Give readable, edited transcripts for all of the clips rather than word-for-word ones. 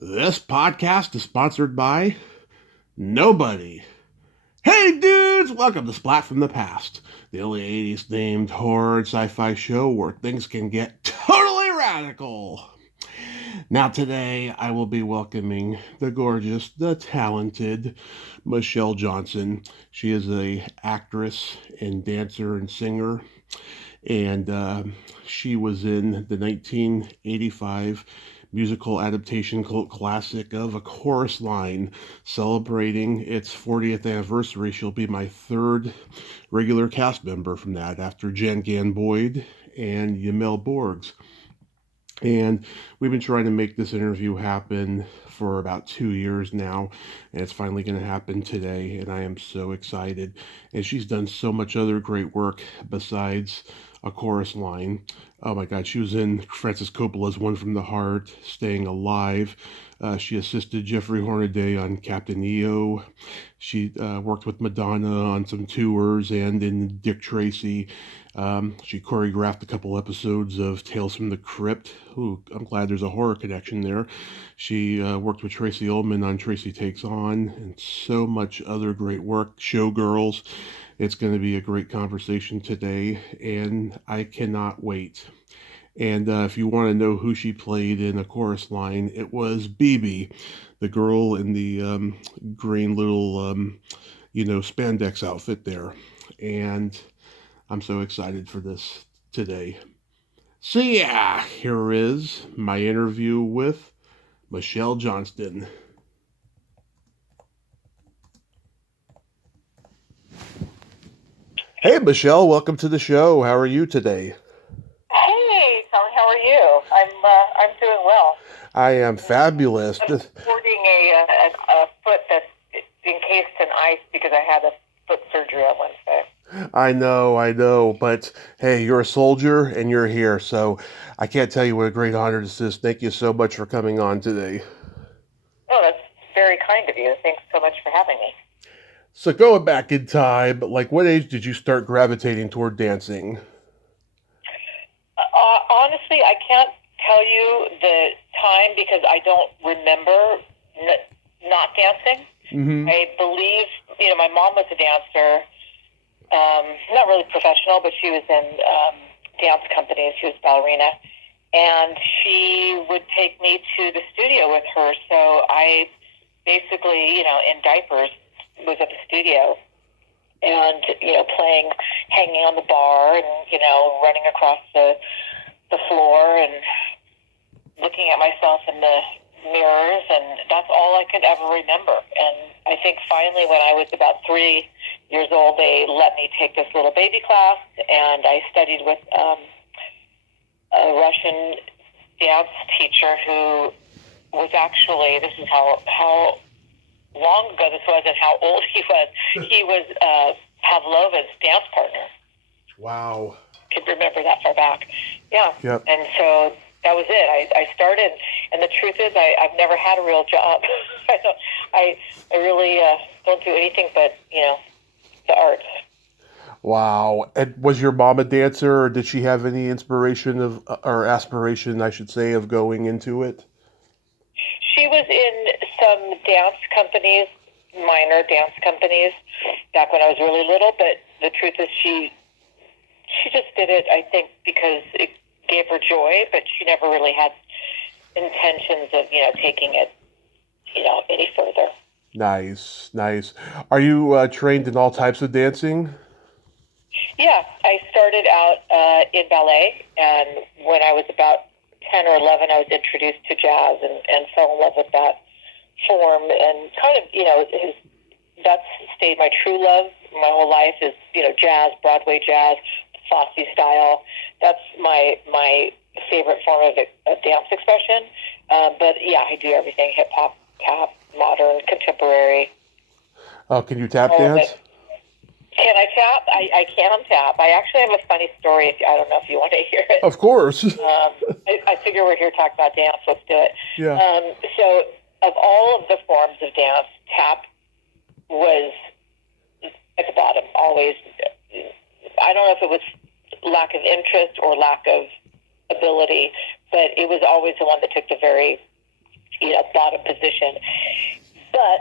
This podcast is sponsored by nobody. Hey dudes, welcome to Splat from the Past, the only 80s themed horror and sci-fi show where things can get totally radical. Now today I will be welcoming the gorgeous, the talented Michelle Johnston. She is a actress and dancer and singer, and she was in the 1985 musical adaptation cult classic of A Chorus Line. Celebrating its 40th anniversary, she'll be my third regular cast member from that, after Jen Gann Boyd and Yamel Borgs. And we've been trying to make this interview happen for about 2 years now, and it's finally going to happen today, and I am so excited. And she's done so much other great work besides A Chorus Line. Oh my God, she was in Francis Coppola's One from the Heart, Staying Alive. She assisted Jeffrey Hornaday on Captain EO. She worked with Madonna on some tours and in Dick Tracy. She choreographed a couple episodes of Tales from the Crypt. Ooh, I'm glad there's a horror connection there. She worked with Tracy Ullman on Tracy Takes On and so much other great work. Showgirls. It's going to be a great conversation today, and I cannot wait. And if you want to know who she played in A Chorus Line, it was BB, the girl in the green little, spandex outfit there. And I'm so excited for this today. So yeah, here is my interview with Michelle Johnston. Hey Michelle, welcome to the show. How are you today? Hey, Tom, how are you? I'm doing well. I am fabulous. I'm sporting a foot that's encased in ice because I had a foot surgery on Wednesday. I know, but hey, you're a soldier and you're here, so I can't tell you what a great honor this is. Thank you so much for coming on today. Oh, that's very kind of you. Thanks so much for having me. So going back in time, like what age did you start gravitating toward dancing? Honestly, I can't tell you the time because I don't remember not dancing. Mm-hmm. I believe, my mom was a dancer, not really professional, but she was in dance companies. She was a ballerina. And she would take me to the studio with her. So I basically, in diapers, was at the studio and, playing, hanging on the bar and, running across the floor and looking at myself in the mirrors. And that's all I could ever remember. And I think finally when I was about 3 years old, they let me take this little baby class, and I studied with a Russian dance teacher who was actually, this is how long ago this was and how old he was. He was Pavlova's dance partner. Wow. I can remember that far back. Yeah. Yep. And so that was it. I started, and the truth is I've never had a real job. I really don't do anything but, the arts. Wow. And was your mom a dancer, or did she have any inspiration or aspiration, I should say, of going into it? She was in some dance companies, minor dance companies, back when I was really little, but the truth is she just did it, I think, because it gave her joy, but she never really had intentions of, taking it, any further. Nice, nice. Are you trained in all types of dancing? Yeah, I started out in ballet, and when I was about 10 or 11, I was introduced to jazz and fell in love with that form, and kind of, that's stayed my true love my whole life is, jazz, Broadway jazz, Fosse style. That's my favorite form of dance expression. But yeah, I do everything: hip hop, tap, modern, contemporary. Oh, can you tap dance? Can I tap? I can tap. I actually have a funny story. I don't know if you want to hear it. Of course. I figure we're here talking about dance. Let's do it. Yeah. So, of all of the forms of dance, tap was at the bottom always. I don't know if it was lack of interest or lack of ability, but it was always the one that took the very, bottom position. But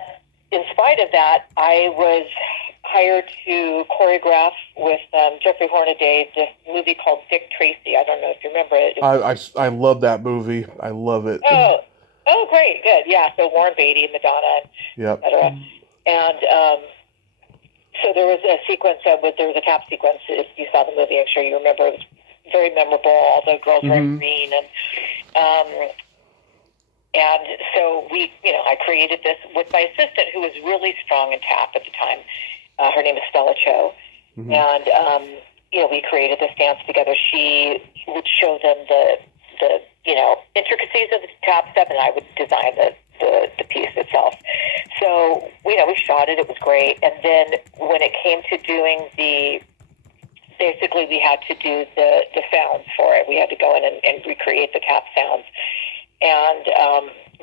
in spite of that, I was hired to choreograph with Jeffrey Hornaday this movie called Dick Tracy. I don't know if you remember it. I love that movie. I love it. Oh, great, good, yeah. So Warren Beatty, Madonna, Yep. et cetera. And so there was a sequence there was a tap sequence. If you saw the movie, I'm sure you remember. It was very memorable. All the girls were in green, and so I created this with my assistant, who was really strong in tap at the time. Her name is Stella Cho, and we created this dance together. She would show them the intricacies of the tap step, and I would design the piece itself. So we shot it. It was great. And then when it came to doing basically we had to do the sounds for it. We had to go in and recreate the tap sounds. And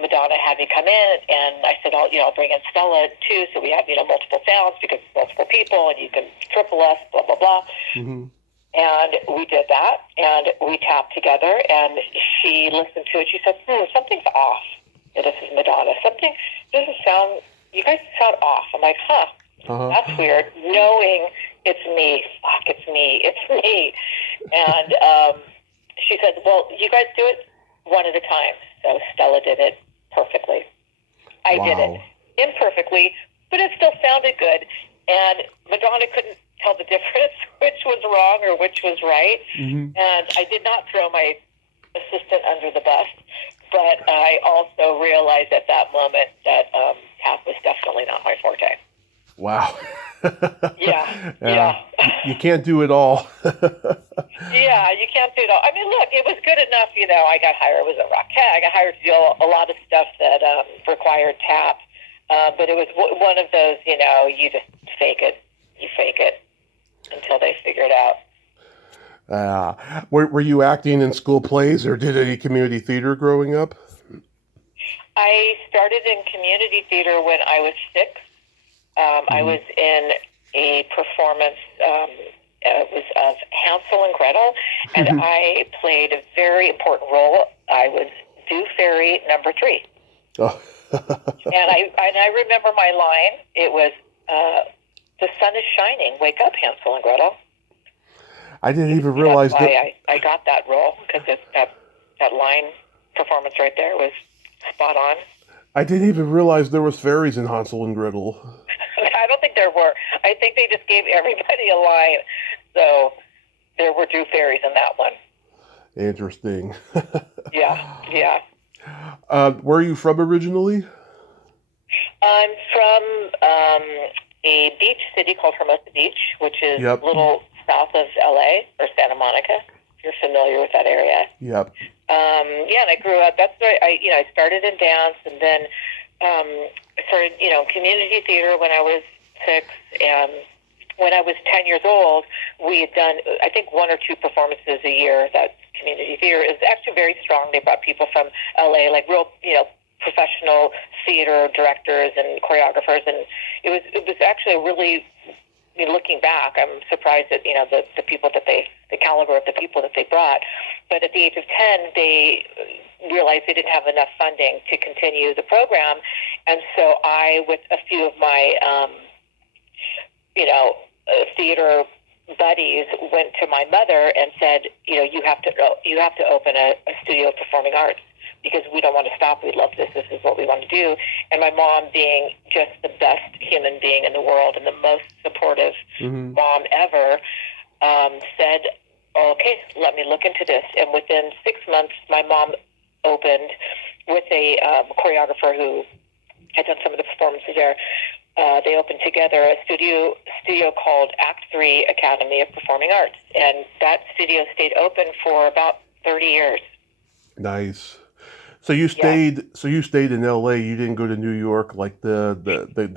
Madonna had me come in, and I said, I'll bring in Stella too, so we have multiple sounds because it's multiple people, and you can triple us, blah blah blah. And we did that, and we tapped together, and she listened to it. She said, something's off. And this is Madonna. Something doesn't sound. You guys sound off. I'm like, that's weird. Knowing it's me. Fuck, it's me. And she said, well, you guys do it one at a time. So Stella did it perfectly. I did it imperfectly, but it still sounded good. And Madonna couldn't tell the difference, which was wrong or which was right. And I did not throw my assistant under the bus, but I also realized at that moment that tap was definitely not my forte. Wow. Yeah. You can't do it all. Yeah, you can't do it all. I mean, look, it was good enough, I got hired. It was a Rockette. I got hired to do a lot of stuff that required tap. But it was one of those, you just fake it. You fake it until they figure it out. Were you acting in school plays or did any community theater growing up? I started in community theater when I was 6. I was in a performance, it was of Hansel and Gretel, and I played a very important role. I was Do Fairy number 3. Oh. and I remember my line. It was, the sun is shining, wake up, Hansel and Gretel. I didn't even realize that's why I got that role, because that line performance right there was spot on. I didn't even realize there was fairies in Hansel and Gretel. I don't think there were. I think they just gave everybody a line. So there were 2 fairies in that one. Interesting. Yeah. Where are you from originally? I'm from a beach city called Hermosa Beach, which is a little south of LA, or Santa Monica, if you're familiar with that area. Yep. And I grew up. That's where I started in dance, and then I started, community theater when I was 6. And when I was 10 years old, we had done, I think, 1 or 2 performances a year. That community theater is actually very strong. They brought people from LA, like real, professional theater directors and choreographers, and it was actually a really. Looking back, I'm surprised at the people that the caliber of the people that they brought. But at the age of 10, they realized they didn't have enough funding to continue the program, and so I, with a few of my theater buddies, went to my mother and said, you have to open a studio of performing arts, because we don't want to stop. We love this. This is what we want to do. And my mom, being just the best human being in the world and the most supportive mom ever, said, okay, let me look into this. And within 6 months, my mom opened with a choreographer who had done some of the performances there. They opened together a studio called Act 3 Academy of Performing Arts. And that studio stayed open for about 30 years. Nice. So you stayed. So you stayed in L.A. You didn't go to New York like the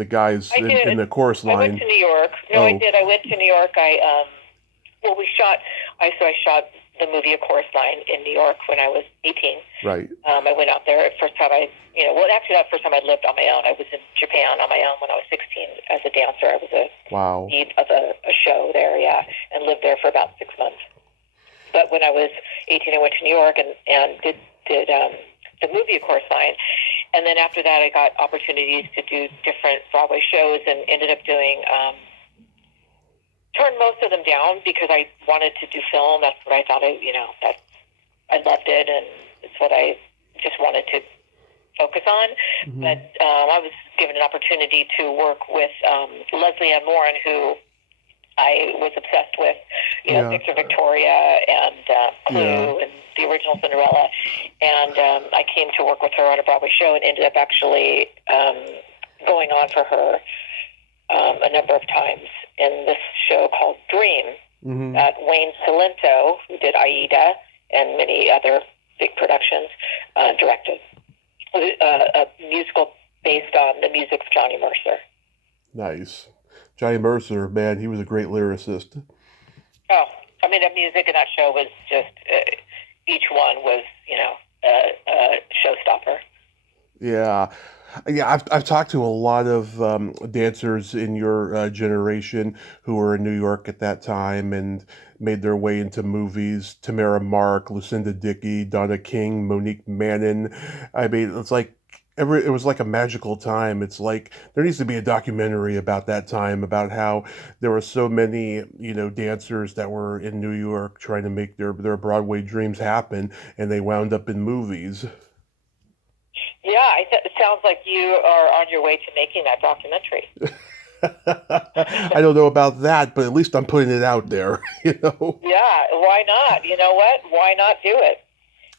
guys in the chorus line. I went to New York. No, I did. I went to New York. We shot. I shot the movie A Chorus Line in New York when I was 18. Right. I went out there. First time actually not first time I lived on my own. I was in Japan on my own when I was 16 as a dancer. I was a lead of a show there, and lived there for about 6 months. But when I was 18, I went to New York and did the movie A Chorus Line, And then after that, I got opportunities to do different Broadway shows and ended up doing, turned most of them down because I wanted to do film. That's what I thought I loved it, and it's what I just wanted to focus on. Mm-hmm. But I was given an opportunity to work with Leslie Ann Morin, who I was obsessed with, Picture Victoria and Clue and the original Cinderella. And I came to work with her on a Broadway show and ended up actually going on for her a number of times in this show called Dream that Wayne Cilento, who did Aida and many other big productions, directed. A musical based on the music of Johnny Mercer. Nice. Johnny Mercer, man, he was a great lyricist. Oh, I mean, the music in that show was just, each one was, a showstopper. Yeah. Yeah, I've talked to a lot of dancers in your generation who were in New York at that time and made their way into movies. Tamara Mark, Lucinda Dickey, Donna King, Monique Mannon. I mean, it's like it was like a magical time. It's like there needs to be a documentary about that time, about how there were so many, dancers that were in New York trying to make their Broadway dreams happen, and they wound up in movies. Yeah, it sounds like you are on your way to making that documentary. I don't know about that, but at least I'm putting it out there, Yeah, why not? You know what? Why not do it?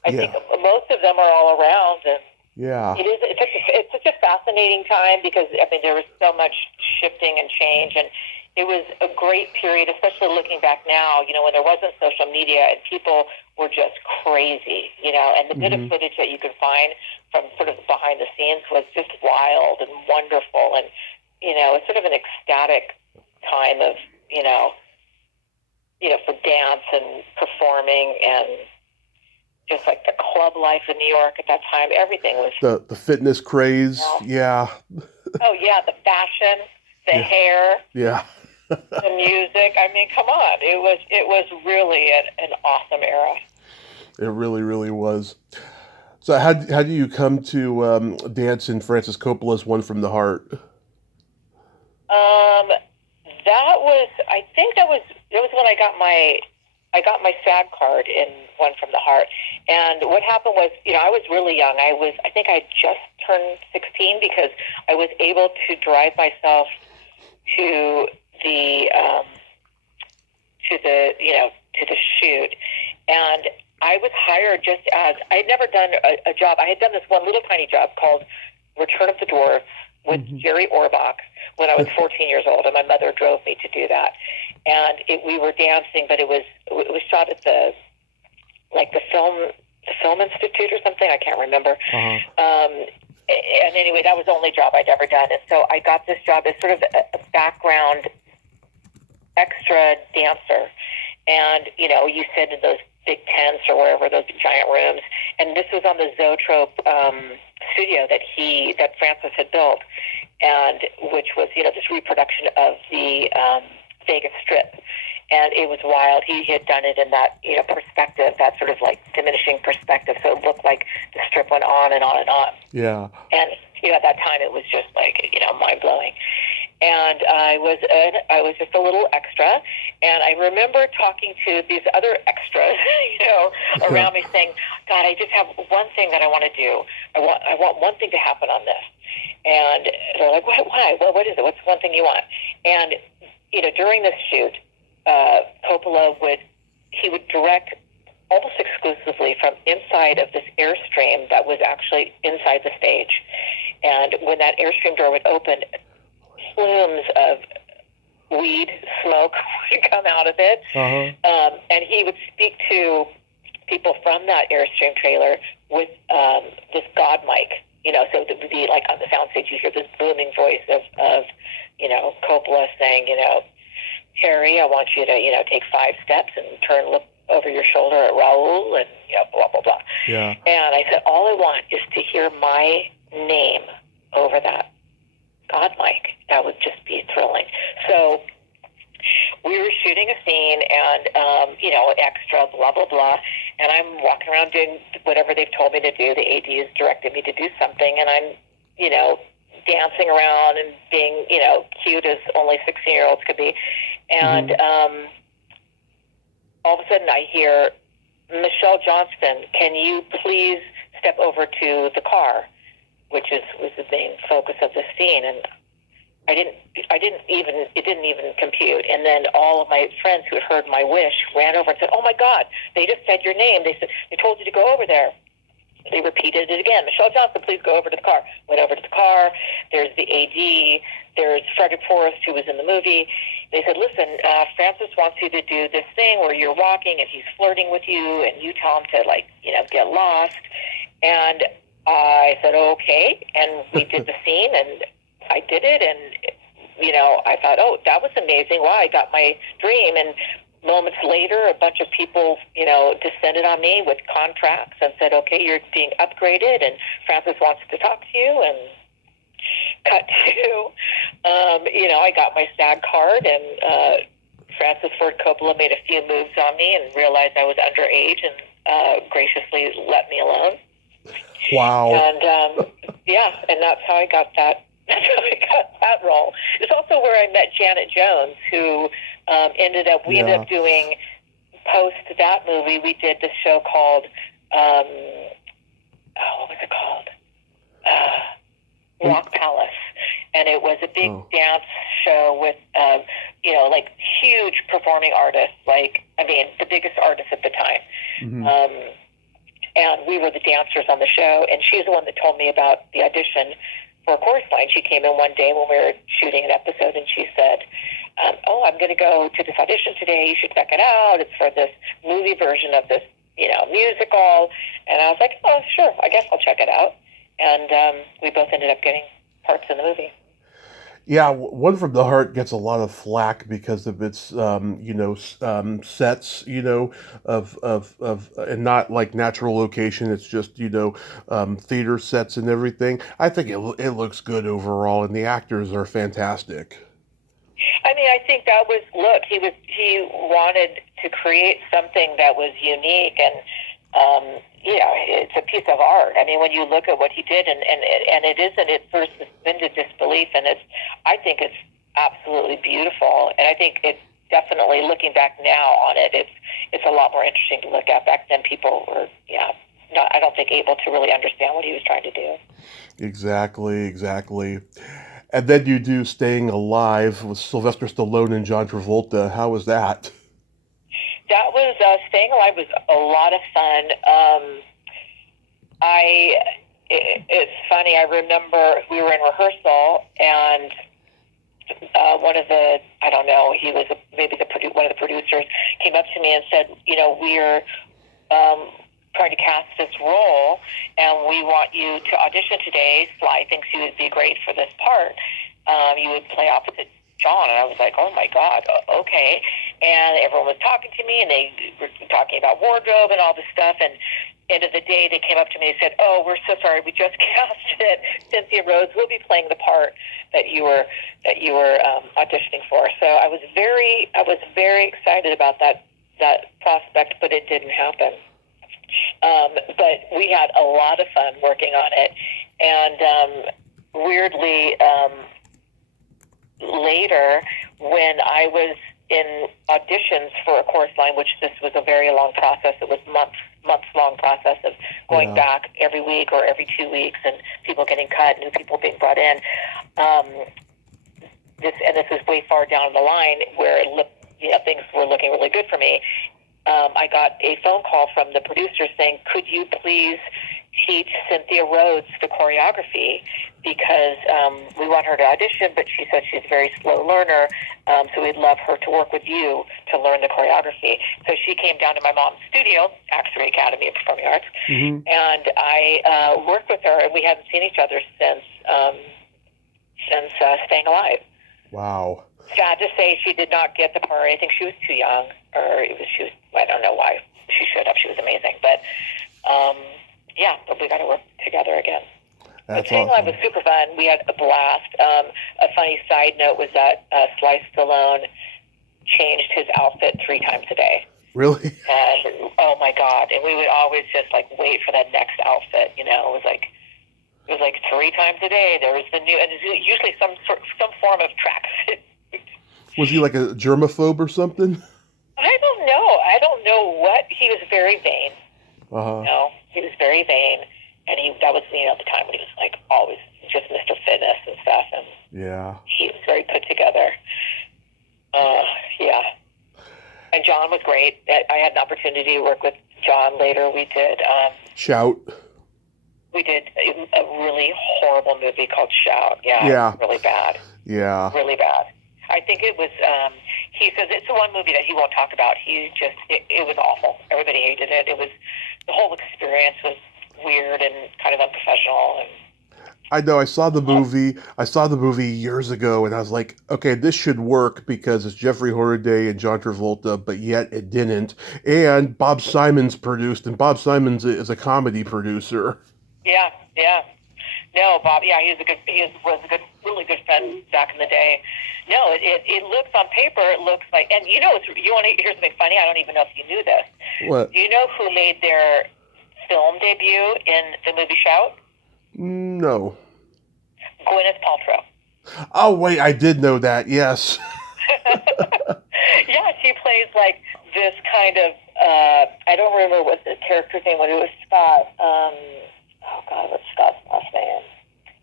I think most of them are all around, and it's such a fascinating time because, there was so much shifting and change, and it was a great period, especially looking back now, when there wasn't social media and people were just crazy, and the bit of footage that you could find from sort of behind the scenes was just wild and wonderful, and, it's sort of an ecstatic time of, for dance and performing and just like the club life in New York at that time. Everything was... The fitness craze, yeah. Oh, yeah, the fashion, the hair. Yeah. The music. I mean, come on. It was really an awesome era. It really, really was. So how do you come to dance in Francis Coppola's One from the Heart? I think that was when I got my SAG card in One from the Heart. And what happened was, I was really young. I think I just turned 16 because I was able to drive myself to the shoot, and I was hired just as I had never done a job. I had done this one little tiny job called Return of the Dwarfs with Jerry Orbach when I was 14 years old, and my mother drove me to do that. And we were dancing, but it was shot at the Film Institute or something. I can't remember. And anyway, that was the only job I'd ever done. And so I got this job as sort of a background extra dancer. And, you sit in those big tents or wherever, those giant rooms. And this was on the Zoetrope studio that Francis had built, and which was, this reproduction of the Vegas Strip. And it was wild. He had done it in that, perspective, that sort of like diminishing perspective. So it looked like the strip went on and on and on. Yeah. And, at that time it was just like, mind blowing. And I was just a little extra. And I remember talking to these other extras, around me saying, God, I just have one thing that I want to do. I want one thing to happen on this. And they're like, why? Well, what is it? What's one thing you want? And, during this shoot, Coppola would direct almost exclusively from inside of this Airstream that was actually inside the stage. And when that Airstream door would open, plumes of weed smoke would come out of it. And he would speak to people from that Airstream trailer with this God mic. So it would be like on the soundstage, you hear this booming voice of Coppola saying, Harry, I want you to, take 5 steps and look over your shoulder at Raoul and, blah, blah, blah. Yeah. And I said, all I want is to hear my name over that God mic. That would just be thrilling. So we were shooting a scene and, extra, blah, blah, blah. And I'm walking around doing whatever they've told me to do. The AD has directed me to do something, and I'm, you know, dancing around and being, you know, cute as only 16-year-olds could be. And all of a sudden I hear, Michelle Johnston, can you please step over to the car, which was the main focus of the scene. And it didn't even compute. And then all of my friends who had heard my wish ran over and said, oh my God, they just said your name. They said, they told you to go over there. They repeated it again. Michelle Johnston, please go over to the car. Went over to the car. There's the AD. There's Frederick Forrest, who was in the movie. They said, listen, Francis wants you to do this thing where you're walking and he's flirting with you, and you tell him to, like, you know, get lost. And I said, okay. And we did the scene, and I did it. And, you know, I thought, oh, that was amazing. Wow, I got my dream. And moments later, a bunch of people, you know, descended on me with contracts and said, okay, you're being upgraded, and Francis wants to talk to you. And cut to, you know, I got my SAG card, and Francis Ford Coppola made a few moves on me and realized I was underage and graciously let me alone. Wow. And, yeah, and that's how I got that. That's how I got that role. It's also where I met Janet Jones, who ended up doing, post that movie, we did this show called, what was it called? Rock Palace. And it was a big dance show with, you know, like huge performing artists, like, I mean, the biggest artists at the time. And we were the dancers on the show, and she's the one that told me about the audition for a chorus line. She came in one day when we were shooting an episode, and she said, oh, I'm going to go to this audition today. You should check it out. It's for this movie version of this, you know, musical. And I was like, oh, sure, I guess I'll check it out. And we both ended up getting parts in the movie. Yeah, One from the Heart gets a lot of flack because of its, you know, sets, you know, of and not like natural location. It's just, you know, theater sets and everything. I think it looks good overall, and the actors are fantastic. I mean, I think that was, look, he wanted to create something that was unique, and yeah, it's a piece of art. I mean, when you look at what he did, and it isn't at first suspended disbelief, and I think it's absolutely beautiful, and I think it's definitely, looking back now on it, it's a lot more interesting to look at. Back then, people were, I don't think, able to really understand what he was trying to do. Exactly. And then you do Staying Alive with Sylvester Stallone and John Travolta. How was that? That was, Staying Alive was a lot of fun. It's funny, I remember we were in rehearsal, and one of the, I don't know, he was one of the producers came up to me and said, you know, we're trying to cast this role, and we want you to audition today. Sly thinks you would be great for this part. You would play opposite John. And I was like, oh my God, okay. And everyone was talking to me, and they were talking about wardrobe and all this stuff. And end of the day, they came up to me and said, oh, we're so sorry, we just casted Cynthia Rhodes will be playing the part that you were auditioning for. So I was very excited about that prospect, but it didn't happen. But we had a lot of fun working on it, and weirdly, later, when I was in auditions for a chorus line, which this was a very long process, it was months-long process of going back every week or every 2 weeks, and people getting cut, new people being brought in. This was way far down the line where things were looking really good for me. I got a phone call from the producer saying, could you please teach Cynthia Rhodes the choreography, because we want her to audition, but she said she's a very slow learner, so we'd love her to work with you to learn the choreography. So she came down to my mom's studio, Actory Academy of Performing Arts, and I worked with her, and we haven't seen each other since Staying Alive. Wow. Sad to say, she did not get the part. I think she was too young, or I don't know why she showed up. She was amazing, but but we got to work together again. But Staying Alive was super fun. We had a blast. A funny side note was that Sly Stallone changed his outfit 3 times a day. Really? And oh my God, and we would always just like wait for that next outfit. You know, it was like 3 times a day. There was the new, and it's usually some form of track. Was he like a germaphobe or something? I don't know. I don't know what he was. Very vain. Uh-huh. No, he was very vain, and that was the time when he was like always just Mr. Fitness and stuff, and Yeah. he was very put together. Yeah. And John was great. I had an opportunity to work with John later. We did Shout. A really horrible movie called Shout. Yeah, Yeah. really bad. Yeah. Really bad. I think it was, he says it's the one movie that he won't talk about. It was awful. Everybody hated it. The whole experience was weird and kind of unprofessional. And I know. I saw the movie. I saw the movie years ago, and I was like, okay, this should work because it's Jeffrey Hornaday and John Travolta, but yet it didn't. And Bob Simon's produced, and Bob Simon's is a comedy producer. Yeah, yeah. No, Bob. Yeah, he was a really good friend back in the day. No, it looks on paper. It looks like, and you want to hear something funny? I don't even know if you knew this. What? Do you know who made their film debut in the movie Shout? No. Gwyneth Paltrow. Oh wait, I did know that. Yes. Yeah, she plays like this kind of. I don't remember what the character's name was. It was Scott. Oh God, what's Scott's last name?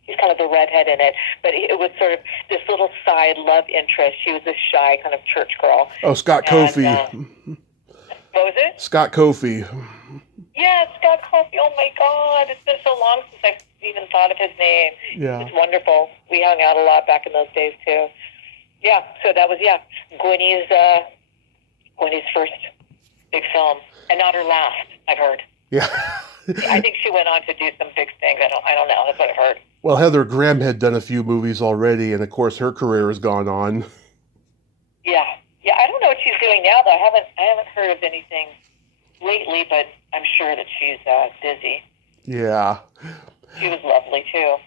He's kind of the redhead in it, but it was sort of this little side love interest. She was this shy kind of church girl. Oh, Scott Kofi. What was it? Scott Kofi. Yeah, Scott Kofi. Oh my God, it's been so long since I've even thought of his name. Yeah. It's wonderful. We hung out a lot back in those days too. Yeah, so that was Gwynny's first big film, and not her last. I've heard. Yeah. I think she went on to do some big things. I don't know. That's what I've heard. Well, Heather Graham had done a few movies already, and of course her career has gone on. Yeah. I don't know what she's doing now, though. I haven't heard of anything lately, but I'm sure that she's busy. Yeah. She was lovely too.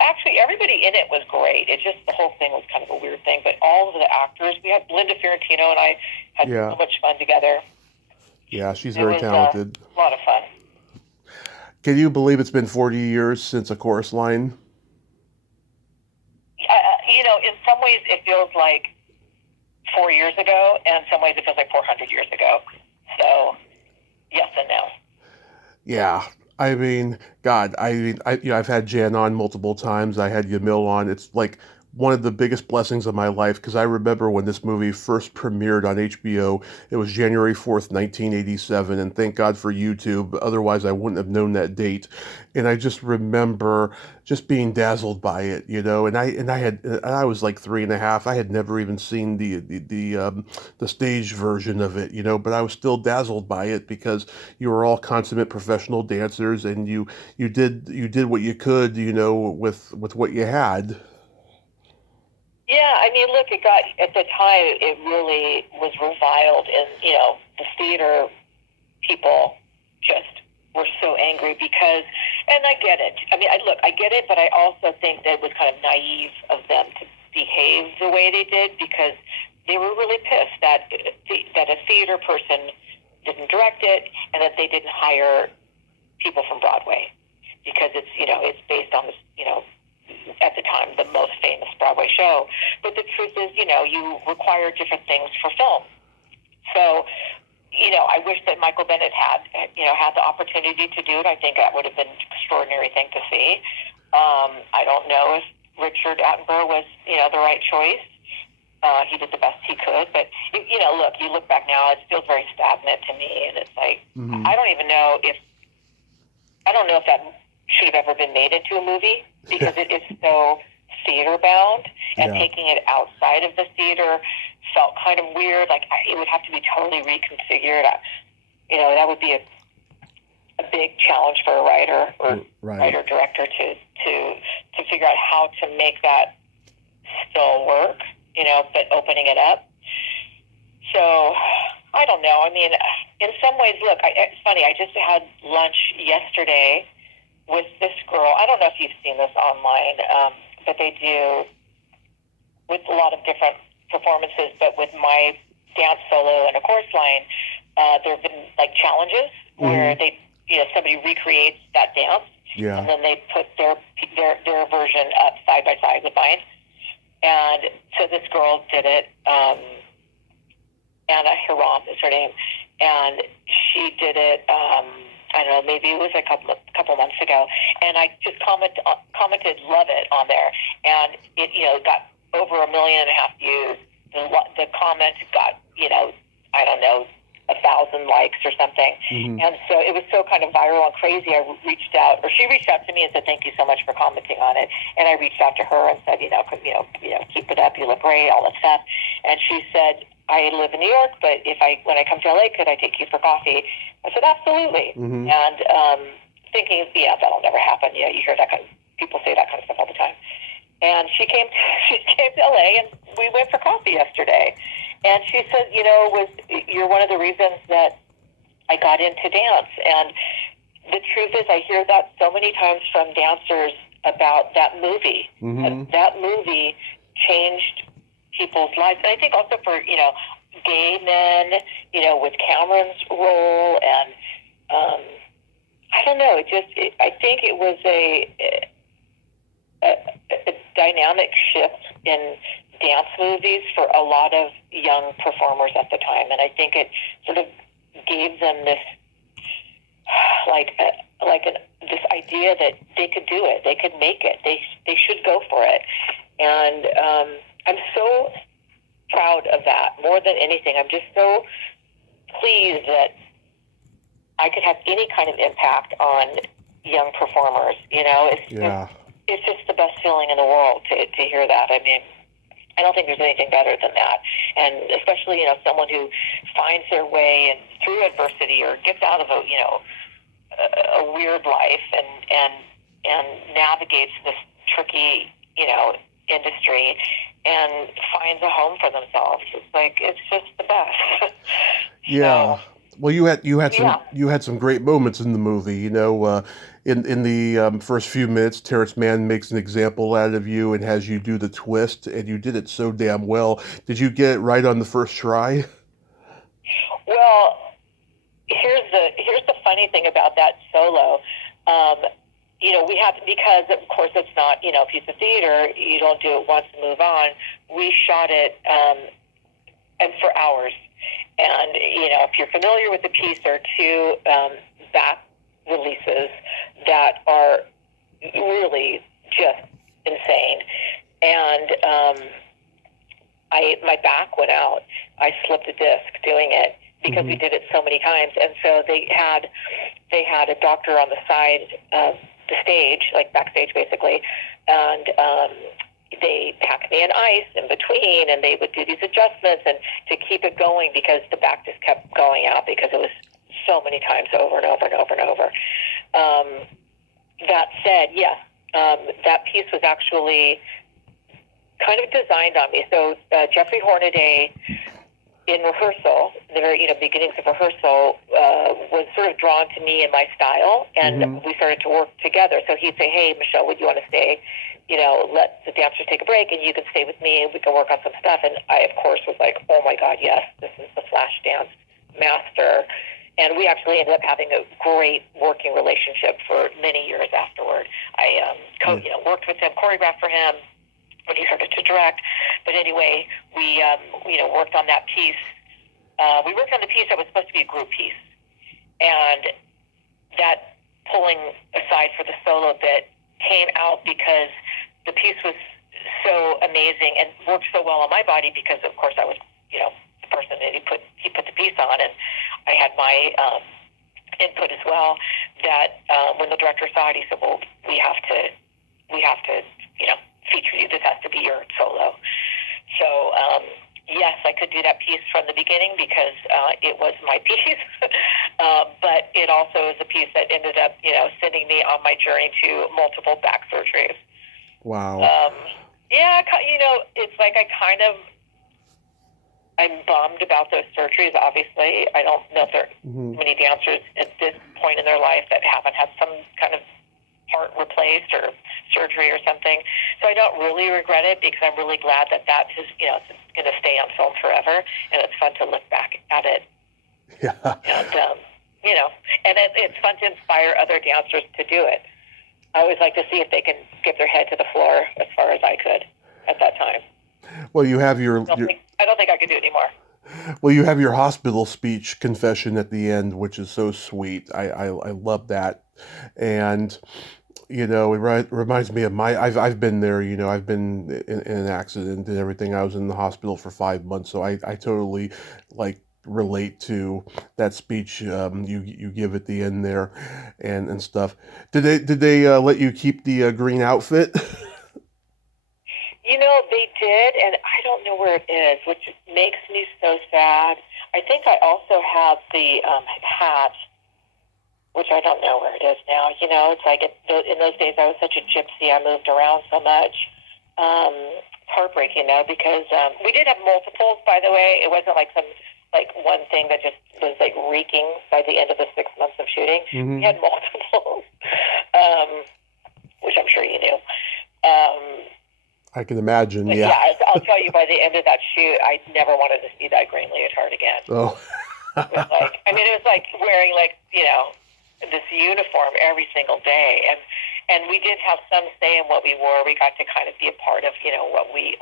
Actually, everybody in it was great. It just the whole thing was kind of a weird thing. But all of the actors, we had Linda Fiorentino and I had so much fun together. Yeah, she's very talented. A lot of fun. Can you believe it's been 40 years since A Chorus Line? In some ways it feels like 4 years ago, and in some ways it feels like 400 years ago. So, yes and no. Yeah. I mean, God, I've had Jan on multiple times. I had Yamil on. It's like one of the biggest blessings of my life, because I remember when this movie first premiered on HBO, it was January 4th, 1987, and thank God for YouTube, otherwise I wouldn't have known that date. And I just remember just being dazzled by it, and I was like 3.5. I had never even seen the stage version of it, but I was still dazzled by it because you were all consummate professional dancers, and you did what you could, with what you had. Yeah, I mean, look, at the time, it really was reviled, and, the theater people just were so angry because, and I get it. I mean, I get it, but I also think that it was kind of naive of them to behave the way they did because they were really pissed that a theater person didn't direct it and that they didn't hire people from Broadway because it's based on this, at the time, the most famous Broadway show. But the truth is, you require different things for film. So, I wish that Michael Bennett had the opportunity to do it. I think that would have been an extraordinary thing to see. I don't know if Richard Attenborough was, the right choice. He did the best he could. But, look, you look back now, it feels very stagnant to me. And it's like, I don't know if that should have ever been made into a movie because it is so theater bound, and taking it outside of the theater felt kind of weird. Like it would have to be totally reconfigured. That would be a big challenge for a writer or writer director to figure out how to make that still work. But opening it up. So I don't know. I mean, in some ways, look, it's funny. I just had lunch yesterday with this girl. I don't know if you've seen this online, but they do with a lot of different performances, but with my dance solo and A Chorus Line, there have been like challenges where they, somebody recreates that dance, and then they put their version up side by side with mine. And so this girl did it. Anna Hiram is her name, and she did it. I don't know, maybe it was a couple months ago, and I just commented "love it" on there, and it got over 1.5 million views. The comment got I don't know, 1,000 likes or something, and so it was so kind of viral and crazy. I reached out, or she reached out to me and said, "Thank you so much for commenting on it." And I reached out to her and said, keep it up. You look great, all that stuff. And she said, "I live in New York, but when I come to LA, could I take you for coffee?" I said, "Absolutely." And thinking, that'll never happen. You hear that kind of people say that kind of stuff all the time. And she came to LA, and we went for coffee yesterday. And she said, you're one of the reasons that I got into dance. And the truth is, I hear that so many times from dancers about that movie. That movie changed people's lives. And I think also for, gay men, with Cameron's role. And I don't know, I think it was a dynamic shift in dance movies for a lot of young performers at the time, and I think it sort of gave them this this idea that they could do it, they could make it, they should go for it. And I'm so proud of that. More than anything, I'm just so pleased that I could have any kind of impact on young performers. It's just the best feeling in the world to hear that. I mean, I don't think there's anything better than that. And especially, someone who finds their way and through adversity or gets out of a weird life and navigates this tricky, industry and finds a home for themselves. It's just the best. Yeah. So, well, you had some great moments in the movie. In the first few minutes, Terrence Mann makes an example out of you and has you do the twist, and you did it so damn well. Did you get it right on the first try? Well, here's the funny thing about that solo. We have, because of course it's not a piece of theater. You don't do it once and move on. We shot it and for hours. And, if you're familiar with the piece, there are two back releases that are really just insane. And my back went out. I slipped a disc doing it because we did it so many times. And so they had a doctor on the side of the stage, like backstage basically, and they packed me in ice in between, and they would do these adjustments and to keep it going because the back just kept going out because it was so many times over and over and over and over. That said, yes, that piece was actually kind of designed on me. So Jeffrey Hornaday, in rehearsal, the very beginnings of rehearsal, was sort of drawn to me and my style, and we started to work together. So he'd say, "Hey, Michelle, would you want to stay? Let the dancers take a break, and you can stay with me, and we can work on some stuff." And I, of course, was like, "Oh my God, yes, this is the flash dance master." And we actually ended up having a great working relationship for many years afterward. I worked with him, choreographed for him when he started to direct. But anyway, we worked on that piece. We worked on the piece that was supposed to be a group piece, and that pulling aside for the solo bit came out because the piece was so amazing and worked so well on my body because, of course, I was the person that he put the piece on, and I had my input as well. That when the director saw it, he said, "Well, we have to feature you. This has to be your solo." So yes, I could do that piece from the beginning because it was my piece, but it also is a piece that ended up sending me on my journey to multiple back surgeries. Wow. It's like I'm bummed about those surgeries, obviously. I don't know if there are many dancers at this point in their life that haven't had some kind of heart replaced or surgery or something. So I don't really regret it because I'm really glad that is going to stay on film forever, and it's fun to look back at it Yeah. And, and it's fun to inspire other dancers to do it. I always like to see if they can get their head to the floor as far as I could at that time. Well, you have I don't think I could do it anymore. well, you have your hospital speech confession at the end, which is so sweet. I love that, and reminds me of I've been there. I've been in an accident and everything. I was in the hospital for 5 months, so I totally like relate to that speech you give at the end there, and stuff. Did they let you keep the green outfit? They did, and I don't know where it is, which makes me so sad. I think I also have the hat, which I don't know where it is now. It's like in those days I was such a gypsy. I moved around so much. It's heartbreaking, because we did have multiples, by the way. It wasn't like one thing that just was like reeking by the end of the 6 months of shooting. Mm-hmm. We had multiples, which I'm sure you knew. I can imagine, But yeah. I'll tell you, by the end of that shoot, I never wanted to see that green leotard again. Oh. It was like wearing this uniform every single day, and we did have some say in what we wore. We got to kind of be a part of what we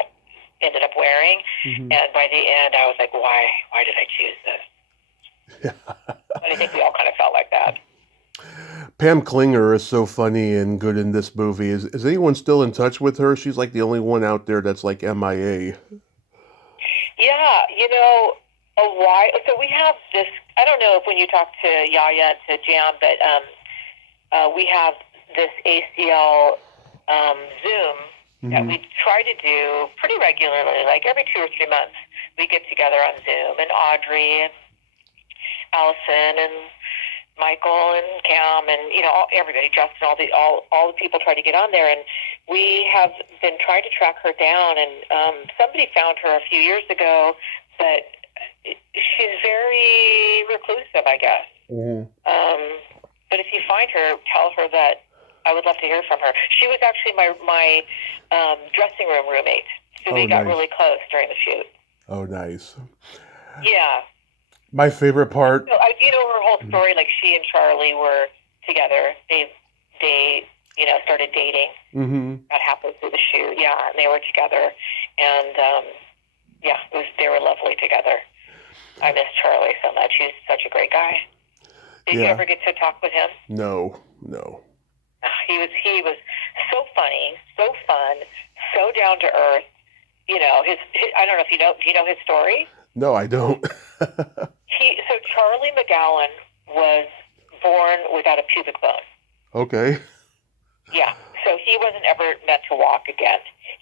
ended up wearing, Mm-hmm. and by the end, I was like, why did I choose this? And I think we all kind of felt like that. Pam Klinger is so funny and good in this movie. Is anyone still in touch with her? She's like the only one out there that's like MIA. Yeah, a while. So we have this. I don't know if when you talk to Yaya, to Jam, but we have this ACL Zoom that we try to do pretty regularly, like every 2 or 3 months. We get together on Zoom, and Audrey and Allison and Michael and Cam and everybody, Justin, all the people try to get on there, and we have been trying to track her down. And somebody found her a few years ago, but she's very reclusive, I guess. Mm-hmm. But if you find her, tell her that I would love to hear from her. She was actually my dressing room roommate, so we got really close during the shoot. Oh, nice. Yeah. My favorite part. So her whole story. Like, she and Charlie were together. They started dating. Mm-hmm. Got halfway through the shoot. Yeah, and they were together, and they were lovely together. I miss Charlie so much. He's such a great guy. Did you ever get to talk with him? No. He was so funny, so fun, so down to earth. His I don't know if you know. Do you know his story? No, I don't. So Charlie McGowan was born without a pubic bone. Okay. Yeah. So he wasn't ever meant to walk again.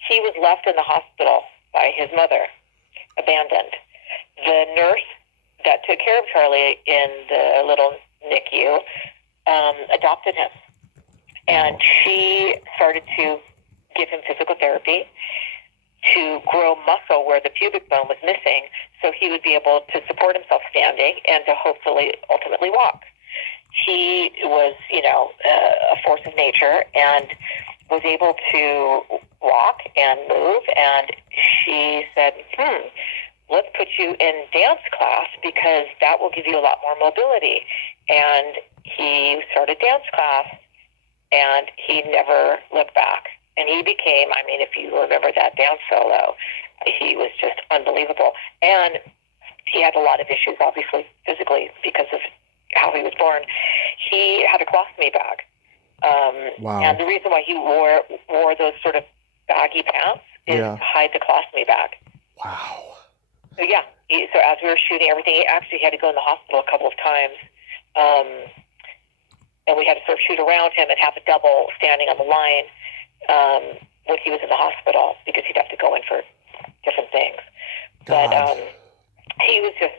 He was left in the hospital by his mother, abandoned. The nurse that took care of Charlie in the little NICU adopted him. And she started to give him physical therapy to grow muscle where the pubic bone was missing, so he would be able to support himself standing and to hopefully ultimately walk. He was, a force of nature and was able to walk and move, and she said, let's put you in dance class because that will give you a lot more mobility. And he started dance class, and he never looked back. And he became, if you remember that dance solo, he was just unbelievable. And he had a lot of issues, obviously, physically, because of how he was born. He had a colostomy bag. Wow. And the reason why he wore those sort of baggy pants is to hide the colostomy bag. Wow. So, so as we were shooting everything, he actually had to go in the hospital a couple of times. And we had to sort of shoot around him and have a double standing on the line when he was in the hospital, because he'd have to go in for different things. God. But he was just,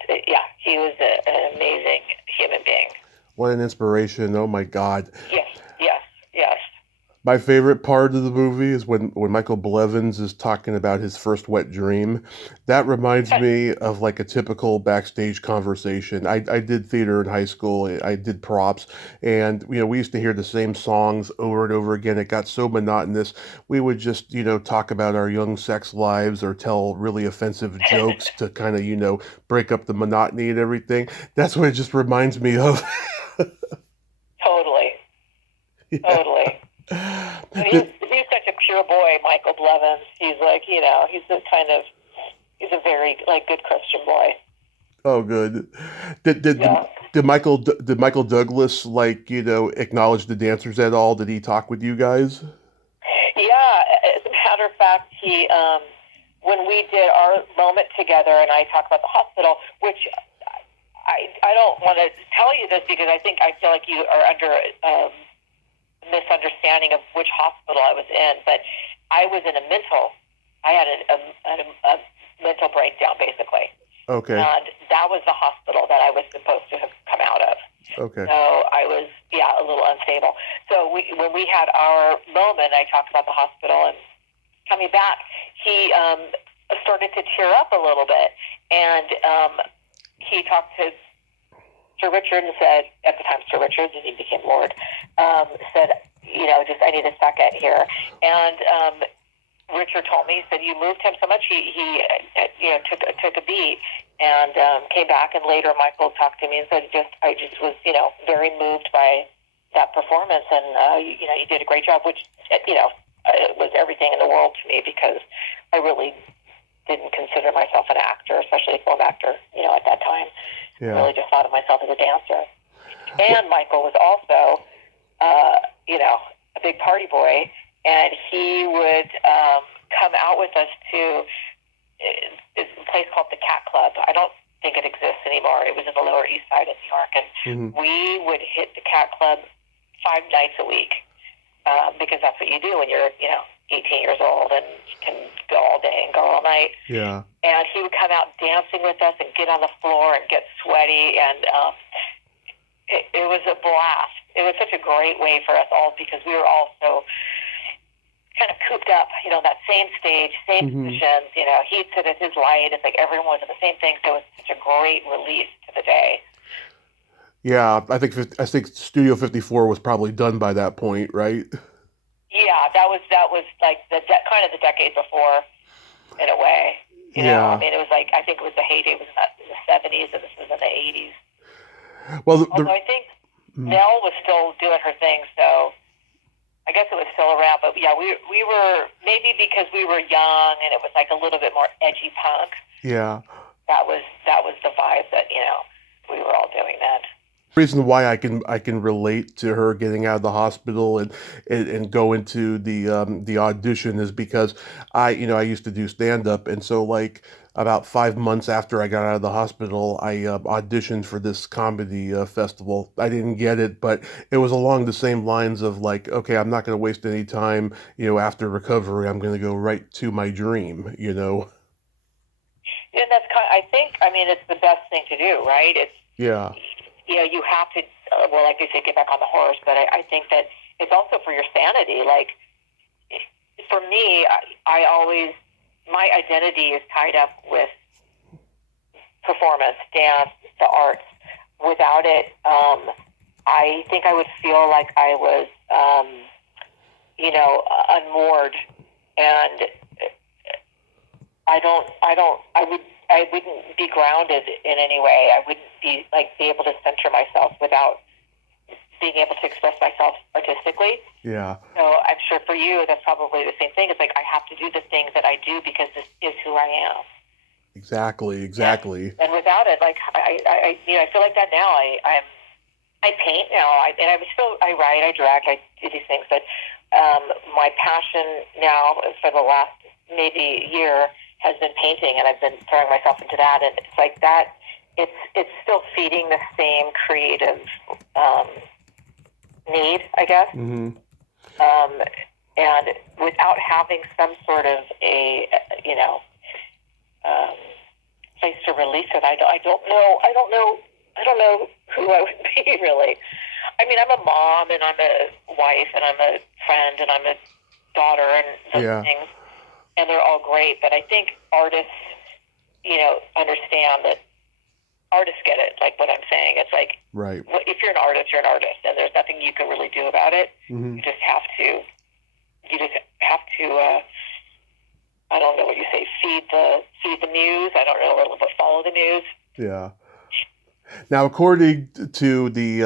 he was an amazing human being. What an inspiration. Oh, my God. Yes. My favorite part of the movie is when Michael Blevins is talking about his first wet dream. That reminds me of like a typical backstage conversation. I did theater in high school. I did props, and we used to hear the same songs over and over again. It got so monotonous. We would just talk about our young sex lives or tell really offensive jokes to kind of break up the monotony and everything. That's what it just reminds me of. Totally, Yeah. totally. And Did- he's such a pure boy, Michael Blevins. He's like, he's a very like good Christian boy. Oh, good. Did did Yeah. did Michael Douglas acknowledge the dancers at all? Did he talk with you guys? Yeah, as a matter of fact, when we did our moment together, and I talked about the hospital, which I don't want to tell you this because I feel like you are under misunderstanding of which hospital I was in, but I was in I had a mental breakdown basically, Okay. and that was the hospital that I was supposed to have come out of. Okay. So I was, a little unstable. So when we had our moment, I talked about the hospital, and coming back, he started to tear up a little bit, and he talked to Sir Richard and said, at the time Sir Richard, and he became Lord, said, just I need a second here. And Richard told me, he said, you moved him so much, he took a beat and came back. And later Michael talked to me and said, I just was, very moved by that performance. And, you did a great job, which, it was everything in the world to me because I really didn't consider myself an actor, especially a film actor, at that time. Yeah. I really just thought of myself as a dancer. And Michael was also, a big party boy, and he would come out with us to this place called the Cat Club. I don't think it exists anymore. It was in the Lower East Side of New York, and we would hit the Cat Club 5 nights a week because that's what you do when you're, 18 years old and you can go all day and go all night. Yeah. And he would come out dancing with us and get on the floor and get sweaty, and it was a blast. It was such a great way for us all because we were all so kind of cooped up, that same stage, same positions. He'd sit at his light. It's like everyone was at the same thing, so it was such a great release to the day. Yeah, I think Studio 54 was probably done by that point, right? Yeah, that was like kind of the decade before, in a way. Yeah. I mean, it was like I think it was the heyday was in the 70s, and this was in the 80s. Well, Although I think Nell was still doing her thing, so I guess it was still around. But yeah, we were, maybe because we were young and it was like a little bit more edgy punk. yeah. That was the vibe that we were all doing then. Reason why I can relate to her getting out of the hospital and go into the audition is because I used to do stand up, and so like about 5 months after I got out of the hospital, I auditioned for this comedy festival. I didn't get it, but it was along the same lines of like, okay, I'm not going to waste any time, after recovery. I'm going to go right to my dream. And that's I think, I mean, it's the best thing to do, right? It's Yeah. you have to, well, like you say, get back on the horse. But I think that it's also for your sanity. Like, for me, I always, my identity is tied up with performance, dance, the arts. Without it, I think I would feel like I was, unmoored, and I wouldn't be grounded in any way. I wouldn't be able to center myself without being able to express myself artistically. Yeah. So I'm sure for you, that's probably the same thing. It's like I have to do the things that I do because this is who I am. Exactly. And without it, like I feel like that now. I paint now, I write, I direct, I do these things. But my passion now for the last maybe year has been painting, and I've been throwing myself into that. And it's like that. It's still feeding the same creative need, I guess. Mm-hmm. And without having some sort of a place to release it, I don't know who I would be really. I mean, I'm a mom, and I'm a wife, and I'm a friend, and I'm a daughter, and those Yeah. things, and they're all great. But I think artists, understand that artists get it, like what I'm saying. It's like, Right. if you're an artist, you're an artist, and there's nothing you can really do about it. Mm-hmm. You just have to. I don't know what you say. Feed the muse. I don't know, but follow the muse. Yeah. Now, according to the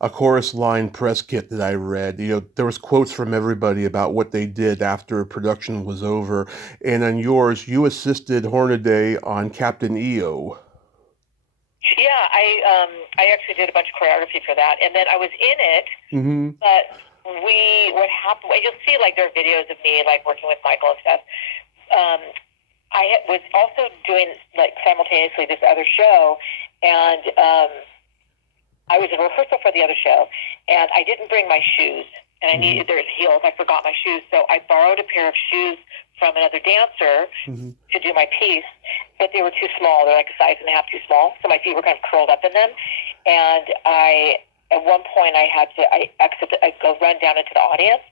a chorus line press kit that I read, there was quotes from everybody about what they did after production was over, and on yours, you assisted Hornaday on Captain EO. Yeah, I actually did a bunch of choreography for that, and then I was in it. Mm-hmm. But what happened? You'll see like there are videos of me like working with Michael and stuff. I was also doing like simultaneously this other show, and I was in rehearsal for the other show, and I didn't bring my shoes, and I needed their heels. I forgot my shoes, so I borrowed a pair of shoes from another dancer to do my piece, but they were too small. They're like a size and a half too small, so my feet were kind of curled up in them, and at one point I go run down into the audience,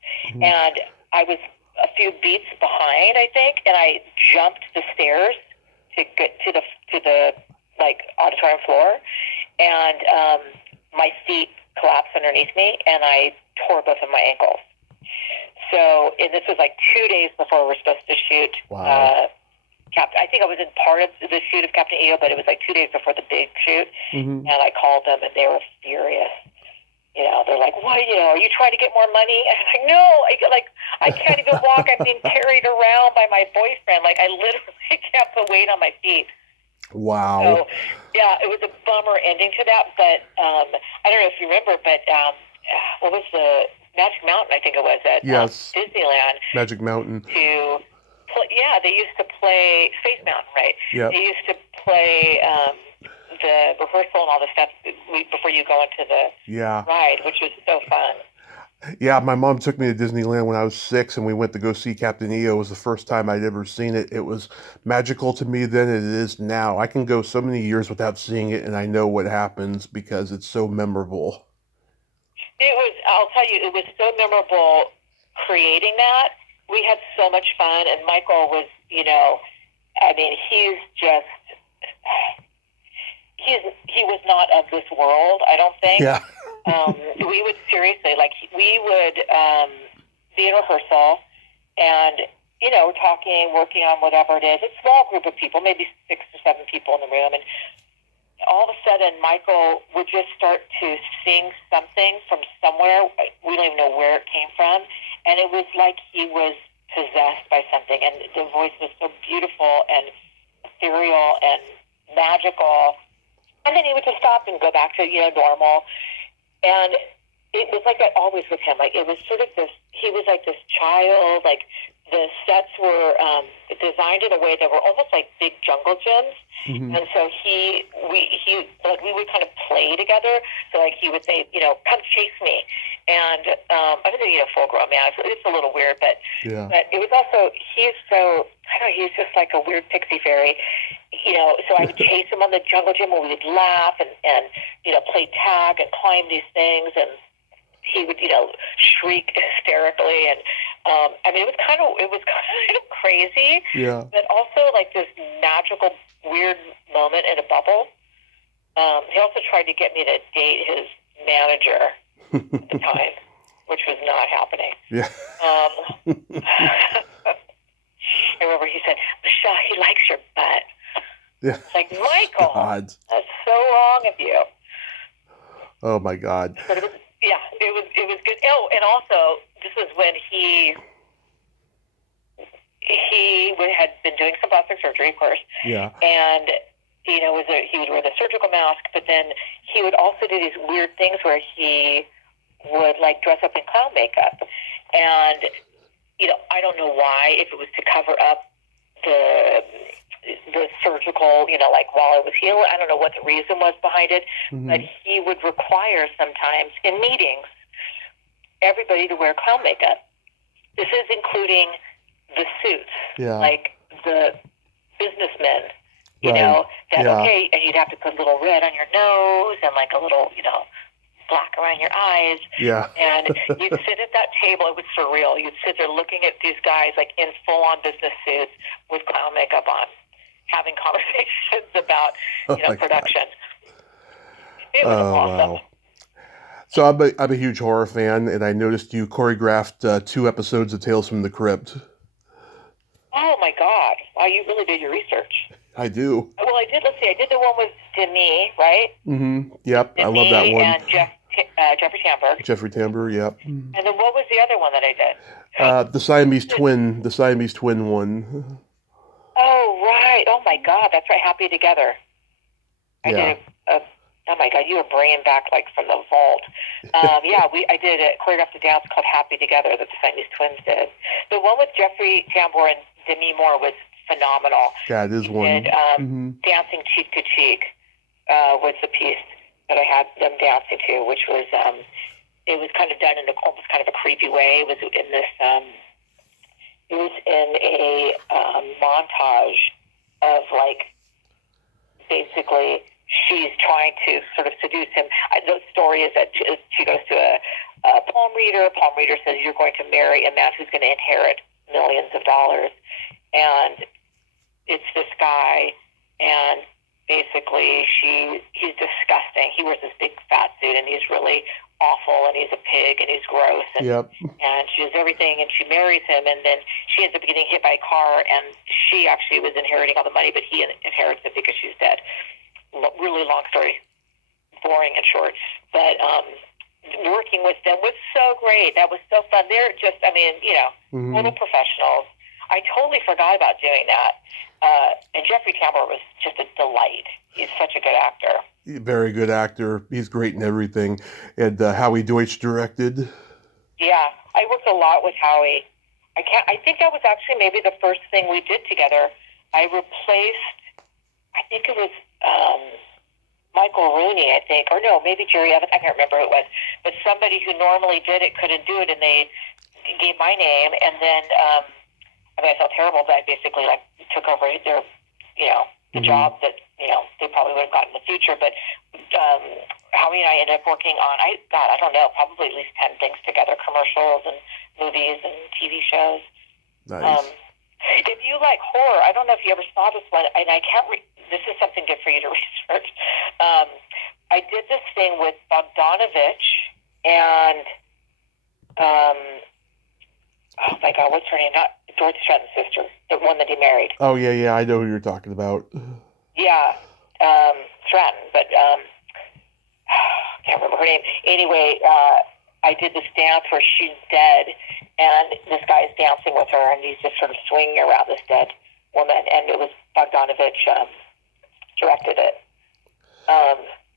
and I was a few beats behind, I think, and I jumped the stairs to get to the like auditorium floor, and my feet collapsed underneath me, and I tore both of my ankles. So, and this was like 2 days before we were supposed to shoot. Wow. I think I was in part of the shoot of Captain EO, but it was like 2 days before the big shoot, and I called them, and they were furious. They're like, "What? Are you trying to get more money?" And I'm like, "No, I can't even walk. I'm being carried around by my boyfriend. Like, I literally can't put weight on my feet." Wow. So, yeah, it was a bummer ending to that. But I don't know if you remember, but what was the Magic Mountain? I think it was at Disneyland. Magic Mountain. They used to play Space Mountain, right? Yeah. They used to play the rehearsal and all the stuff before you go into the ride, which was so fun. Yeah, my mom took me to Disneyland when I was 6, and we went to go see Captain EO. It was the first time I'd ever seen it. It was magical to me then, and it is now. I can go so many years without seeing it, and I know what happens because it's so memorable. I'll tell you, it was so memorable creating that. We had so much fun, and Michael was, he was not of this world, I don't think. Yeah. We would seriously, be in rehearsal and, talking, working on whatever it is. A small group of people, maybe 6 or 7 people in the room. And all of a sudden, Michael would just start to sing something from somewhere. We don't even know where it came from. And it was like he was possessed by something. And the voice was so beautiful and ethereal and magical. And then he would just stop and go back to, normal. And it was like that always with him. Like, it was sort of he was like this child. Like, the sets were designed in a way that were almost like big jungle gyms. And so we would kind of play together. So, like, he would say, come chase me. And I was a full grown man. So it's a little weird, but it was also, he's just like a weird pixie fairy. So I would chase him on the jungle gym where we would laugh and play tag and climb these things, and he would, shriek hysterically, and it was kind of crazy, but also like this magical, weird moment in a bubble. He also tried to get me to date his manager at the time, which was not happening. Yeah. I remember he said, "Michelle, he likes your butt." Yeah. It's like, Michael, God. That's so wrong of you. Oh my God. But it was good. Oh, and also this was when he had been doing some plastic surgery, of course. Yeah. And he would wear the surgical mask, but then he would also do these weird things where he would like dress up in clown makeup, and I don't know why, if it was to cover up the surgical, like while I was healing. I don't know what the reason was behind it, but he would require sometimes in meetings everybody to wear clown makeup. This is including the suits, like the businessmen, okay, and you'd have to put a little red on your nose and like a little, black around your eyes. Yeah. And you'd sit at that table. It was surreal. You'd sit there looking at these guys like in full-on business suits with clown makeup on, having conversations about, production. It was awesome. Wow. So I'm a huge horror fan, and I noticed you choreographed 2 episodes of Tales from the Crypt. Oh my God! Wow, you really did your research. I do. Well, I did. Let's see. I did the one with Demi, right? Mm-hmm. Yep. Demi I love that one. and Jeffrey Tambor. Jeffrey Tambor. Yep. And then what was the other one that I did? The Siamese twin one. Oh right. Oh my God. That's right. Happy Together. I did. Oh my God, you were bringing back like from the vault. I did choreographed a dance called Happy Together that the Siamese twins did. The one with Jeffrey Tambor and Demi Moore was phenomenal. Yeah, it is one. Dancing Cheek to Cheek was the piece that I had them dancing to, which was it was kind of done in almost kind of a creepy way. It was in this. It was in a montage of like basically. She's trying to sort of seduce him. The story is that she goes to a palm reader. A palm reader says, you're going to marry a man who's going to inherit millions of dollars. And it's this guy, and basically he's disgusting. He wears this big fat suit, and he's really awful, and he's a pig, and he's gross. And, and she does everything, and she marries him, and then she ends up getting hit by a car, and she actually was inheriting all the money, but he inherits it because she's dead. Really long story, boring and short, but working with them was so great. That was so fun. They're just, total professionals. I totally forgot about doing that. And Jeffrey Tambor was just a delight. He's such a good actor. Very good actor. He's great in everything. And Howie Deutsch directed. Yeah, I worked a lot with Howie. I think that was actually maybe the first thing we did together. I replaced, I think it was Michael Rooney, I think, or no, maybe Jerry Evans. I can't remember who it was, but somebody who normally did it couldn't do it, and they gave my name. And then, I felt terrible, but I basically took over their, the job that they probably would have gotten in the future. But Howie and I ended up working on, I don't know, probably at least 10 things together: commercials and movies and TV shows. Nice. If you like horror, I don't know if you ever saw this one, and I can't. This is something good for you to research. I did this thing with Bogdanovich and oh my God, what's her name? Not Dorothy Stratton's sister, the one that he married. Oh yeah, I know who you're talking about. Yeah, Stratton, but can't remember her name. Anyway, I did this dance where she's dead, and this guy's dancing with her, and he's just sort of swinging around this dead woman, and it was Bogdanovich directed it.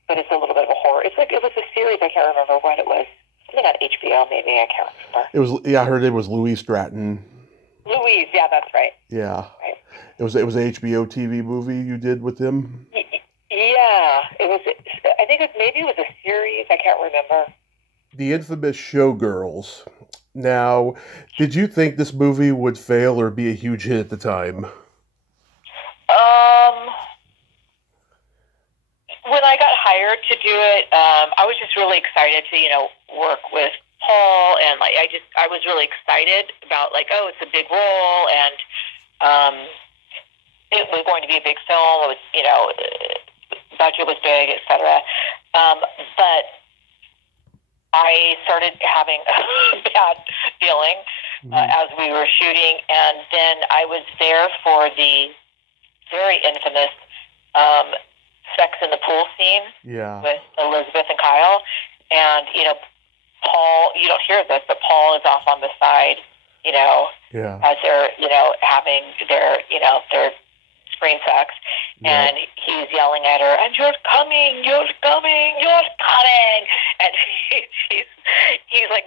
But it's a little bit of a horror. It's like it was a series. I can't remember what it was. Something on HBO, maybe. I can't remember. It was. Yeah, I heard it was Louise Stratton. Louise, yeah, that's right. Yeah. Right. It was an HBO TV movie you did with him. Yeah, it was. I think maybe it was a series. I can't remember. The infamous Showgirls. Now, did you think this movie would fail or be a huge hit at the time? When I got hired to do it, I was just really excited to, work with Paul, and I was really excited about it's a big role, and it was going to be a big film. It was, budget was big, etc. But I started having a bad feeling as we were shooting, and then I was there for the very infamous sex in the pool scene with Elizabeth and Kyle. And, Paul, you don't hear this, but Paul is off on the side, as they're, having their screen sex. And he's yelling at her, and you're coming. And he's like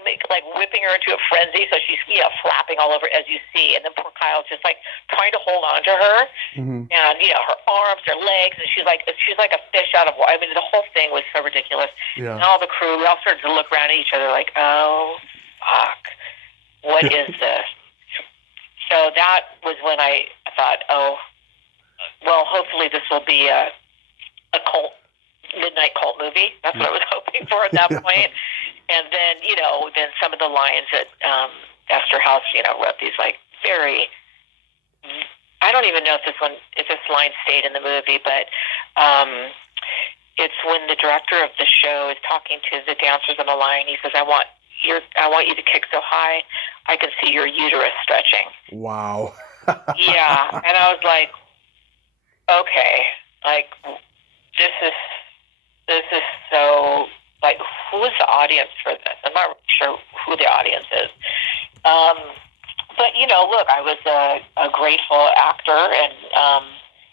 whipping her into a frenzy. So she's, flapping all over, as you see. And then poor Kyle's just trying to hold on to her. And, her arms, her legs, and she's like a fish out of water. I mean, the whole thing was so ridiculous. And all the crew, we all started to look around at each other like, oh, fuck, what is this? So that was when I thought, oh, well, hopefully this will be a midnight cult movie. That's what I was hoping. looking for at that point. And then, then some of the lines that Esther House, wrote these like very, I don't even know if this line stayed in the movie, but it's when the director of the show is talking to the dancers on the line. He says, I want you to kick so high I can see your uterus stretching. Wow. Yeah. And I was like, okay, like this is so, like, who is the audience for this? I'm not sure who the audience is. But look, I was a grateful actor, and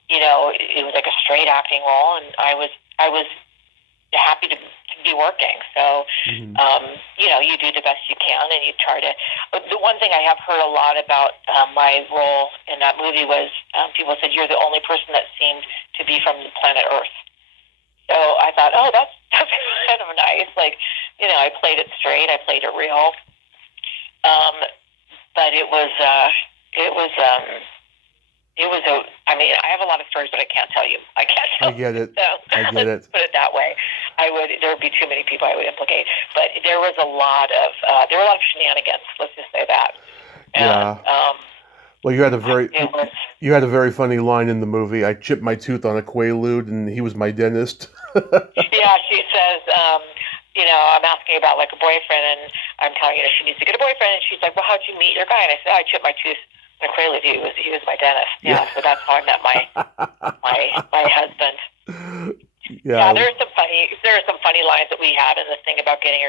it was like a straight acting role, and I was happy to be working. So, you do the best you can, and you try to. The one thing I have heard a lot about my role in that movie was people said you're the only person that seemed to be from the planet Earth. So I thought, oh, that's kind of nice. Like, I played it straight, I played it real. But it was I mean, I have a lot of stories, but I can't tell you. I can't tell you. I get it. So I get let's it. put it that way. There would be too many people I would implicate. But there was a lot of shenanigans. Let's just say that. And, yeah. Well, you had a very funny line in the movie. I chipped my tooth on a Quaalude, and he was my dentist. Yeah, she says, I'm asking about like a boyfriend, and I'm telling her she needs to get a boyfriend, and she's like, well, how'd you meet your guy? And I said, I chipped my tooth on a Quaalude. He was my dentist. Yeah, so that's how I met my husband. Yeah, there are some funny lines that we had in the thing about getting her.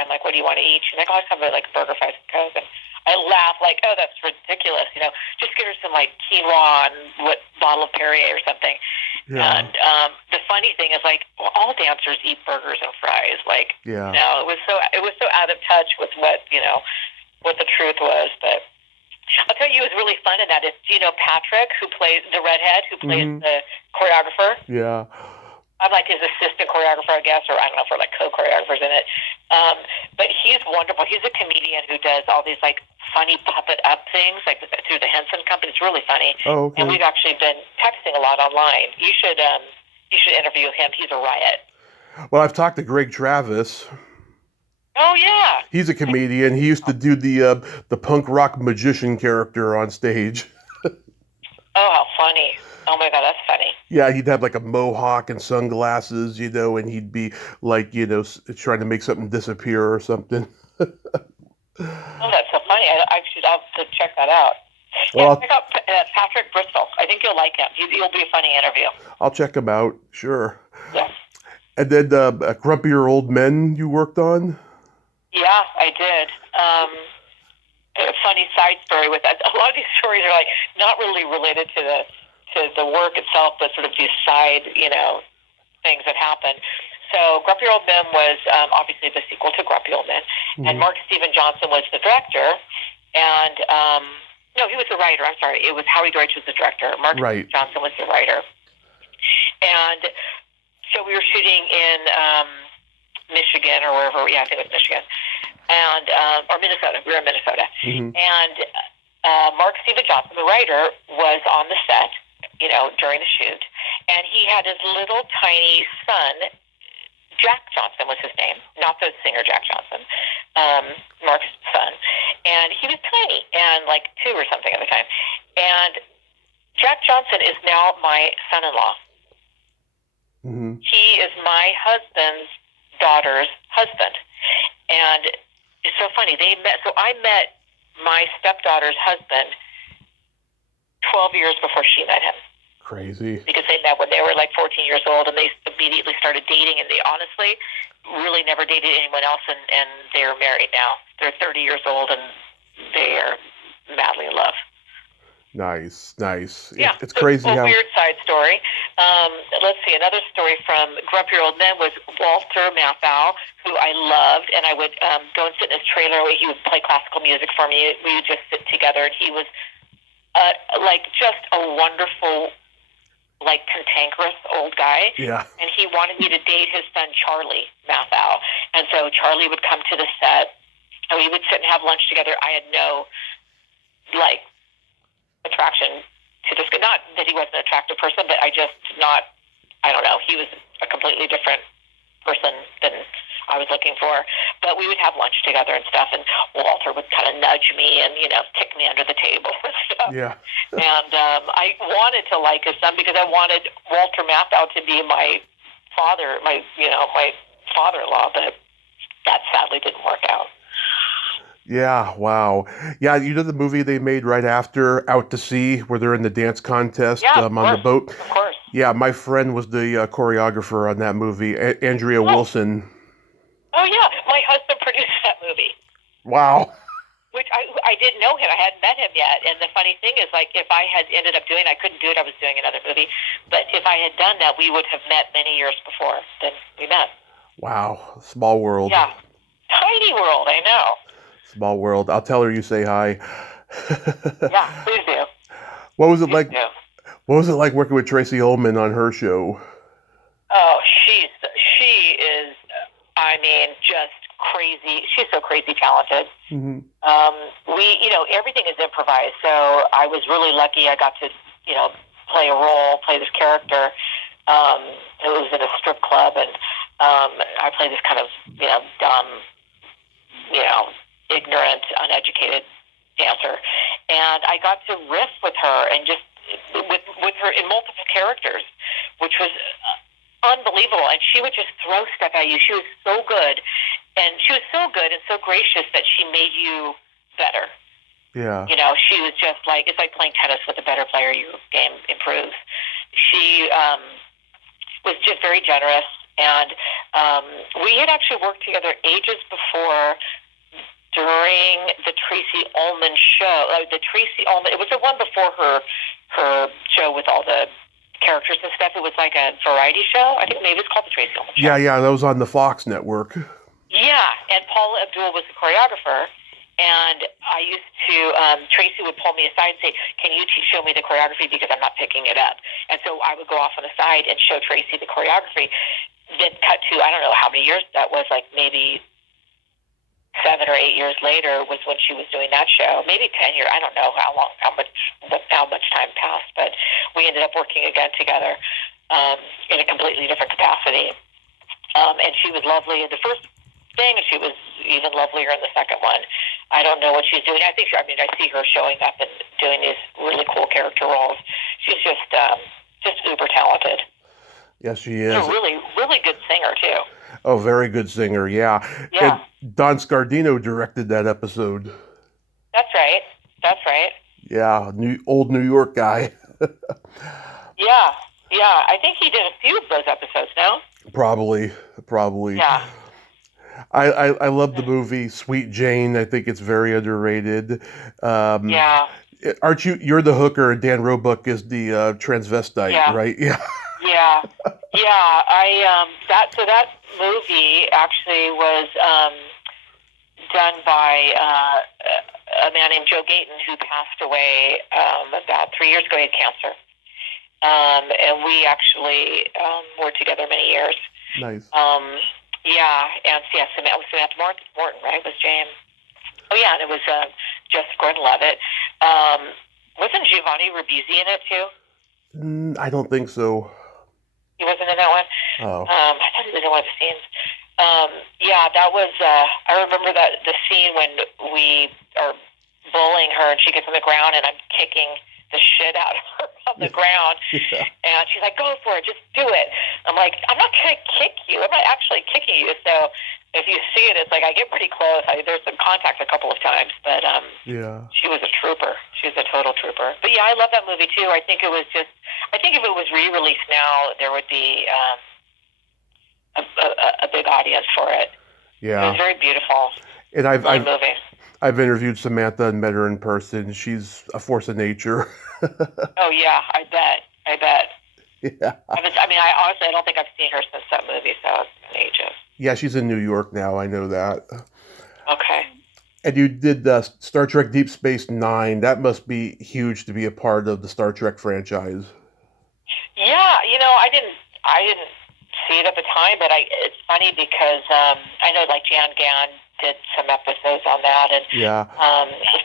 I'm like, what do you want to eat? She's like, oh, I just have like burger, fries, and Coke. And I laugh like, oh, that's ridiculous. Just get her some like quinoa and what bottle of Perrier or something. Yeah. And the funny thing is, like, all dancers eat burgers and fries. Like, it was so out of touch with what the truth was. But I'll tell you, it was really fun in that. Patrick, who plays the redhead, who plays the choreographer. Yeah. I'm like his assistant choreographer, I guess, or I don't know if we're like co-choreographers in it. But he's wonderful. He's a comedian who does all these like funny puppet up things, like through the Henson Company. It's really funny. Oh, okay. And we've actually been texting a lot online. You should interview him. He's a riot. Well, I've talked to Greg Travis. Oh yeah. He's a comedian. He used to do the punk rock magician character on stage. Oh, how funny. Oh my God, that's funny. Yeah, he'd have like a mohawk and sunglasses, and he'd be like, trying to make something disappear or something. Oh, that's so funny. I'll have to check that out. Well, check out Patrick Bristol. I think you'll like him. He'll be a funny interview. I'll check him out, sure. Yes. And then Grumpier Old Men you worked on? Yeah, I did. A funny side story with that. A lot of these stories are like not really related to the work itself, but sort of these side, things that happen. So Grumpy Old Men was obviously the sequel to Grumpy Old Men, and Mark Steven Johnson was the director, and no, he was the writer. I'm sorry, it was Howie Deutsch was the director. Mark Johnson was the writer, and so we were shooting in Michigan or wherever. Yeah, I think it was Michigan, and or Minnesota. We were in Minnesota, and Mark Steven Johnson, the writer, was on the set, during the shoot, and he had his little tiny son. Jack Johnson was his name, not the singer Jack Johnson, Mark's son. And he was tiny, and like 2 or something at the time. And Jack Johnson is now my son-in-law. He is my husband's daughter's husband. And it's so funny. They met. So I met my stepdaughter's husband 12 years before she met him. Crazy. Because they met when they were like 14 years old, and they immediately started dating, and they honestly really never dated anyone else, and they're married now. They're 30 years old, and they are madly in love. Nice. Yeah. It's crazy a how... weird side story. Let's see, another story from Grumpy Old Men was Walter Matthau, who I loved, and I would go and sit in his trailer where he would play classical music for me. We would just sit together, and he was like just a wonderful, like cantankerous old guy. Yeah. And he wanted me to date his son, Charlie Matthau. And so Charlie would come to the set, and we would sit and have lunch together. I had no, like, attraction to this guy. Not that he wasn't an attractive person, but I don't know. He was a completely different person than I was looking for. But we would have lunch together and stuff, and Walter would kind of nudge me and, kick me under the table and stuff. Yeah. And I wanted to like his son because I wanted Walter Matthau to be my father, my father-in-law, but that sadly didn't work out. Yeah, wow. Yeah, the movie they made right after Out to Sea, where they're in the dance contest on the boat? Of course. Yeah, my friend was the choreographer on that movie, Andrea Wilson. Oh, yeah. My husband produced that movie. Wow. Which I didn't know him. I hadn't met him yet. And the funny thing is, like, if I had ended up doing, I couldn't do it. I was doing another movie. But if I had done that, we would have met many years before than we met. Wow. Small world. Yeah. Tiny world, I know. Small world. I'll tell her you say hi. Yeah, please do. What was it like? What was it like working with Tracy Ullman on her show? Oh, she is, just crazy. She's so crazy talented. Mm-hmm. Everything is improvised. So I was really lucky. I got to, play this character. It was in a strip club, and I played this kind of, dumb, ignorant, uneducated dancer. And I got to riff with her and just with her in multiple characters, which was unbelievable. And she would just throw stuff at you. She was so good. And she was so good and so gracious that she made you better. Yeah. She was just like, it's like playing tennis with a better player. Your game improves. She was just very generous. And we had actually worked together ages before during the Tracy Ullman show. It was the one before her show with all the characters and stuff. It was like a variety show. I think maybe it's called the Tracy Ullman show. Yeah, that was on the Fox network. Yeah, and Paula Abdul was the choreographer. And I used to, Tracy would pull me aside and say, can you show me the choreography because I'm not picking it up? And so I would go off on the side and show Tracy the choreography. Then cut to, I don't know how many years that was, like maybe 7 or 8 years later was when she was doing that show. Maybe 10 years. I don't know how much time passed, but we ended up working again together in a completely different capacity. And she was lovely in the first thing, and she was even lovelier in the second one. I don't know what she's doing. I see her showing up and doing these really cool character roles. She's just uber talented. Yes, she is. She's a really, really good singer too. Oh, very good singer, yeah. And Don Scardino directed that episode. That's right. Yeah, old New York guy. Yeah. I think he did a few of those episodes, no? Probably. Yeah. I love the movie Sweet Jane. I think it's very underrated. Yeah. Aren't you're the hooker and Dan Roebuck is the transvestite, right? Yeah. Yeah. That movie actually was done by a man named Joe Gayton, who passed away about 3 years ago. He had cancer. And we actually were together many years. Nice. Samantha Morton, right, was James. Oh, yeah, and it was Jessica Gordon-Levitt. Wasn't Giovanni Ribisi in it, too? I don't think so. He wasn't in that one? Oh. I thought he was in one of the scenes. That was, I remember the scene when we are bullying her and she gets on the ground and I'm kicking the shit out of her on the ground. Yeah. And she's like, go for it, just do it. I'm like, I'm not going to kick you. I'm not actually kicking you. So if you see it, it's like I get pretty close. There's some contact a couple of times, but she was a trooper. She was a total trooper. But yeah, I love that movie too. I think if it was re-released now, there would be a big audience for it. Yeah. It was very beautiful. And movie. I've interviewed Samantha and met her in person. She's a force of nature. Oh yeah, I bet. Yeah. I honestly don't think I've seen her since that movie, so it's been ages. Yeah, she's in New York now. I know that. Okay. And you did Star Trek Deep Space Nine. That must be huge to be a part of the Star Trek franchise. Yeah, I didn't see it at the time, but it's funny because I know like Jan Gann did some episodes on that, and a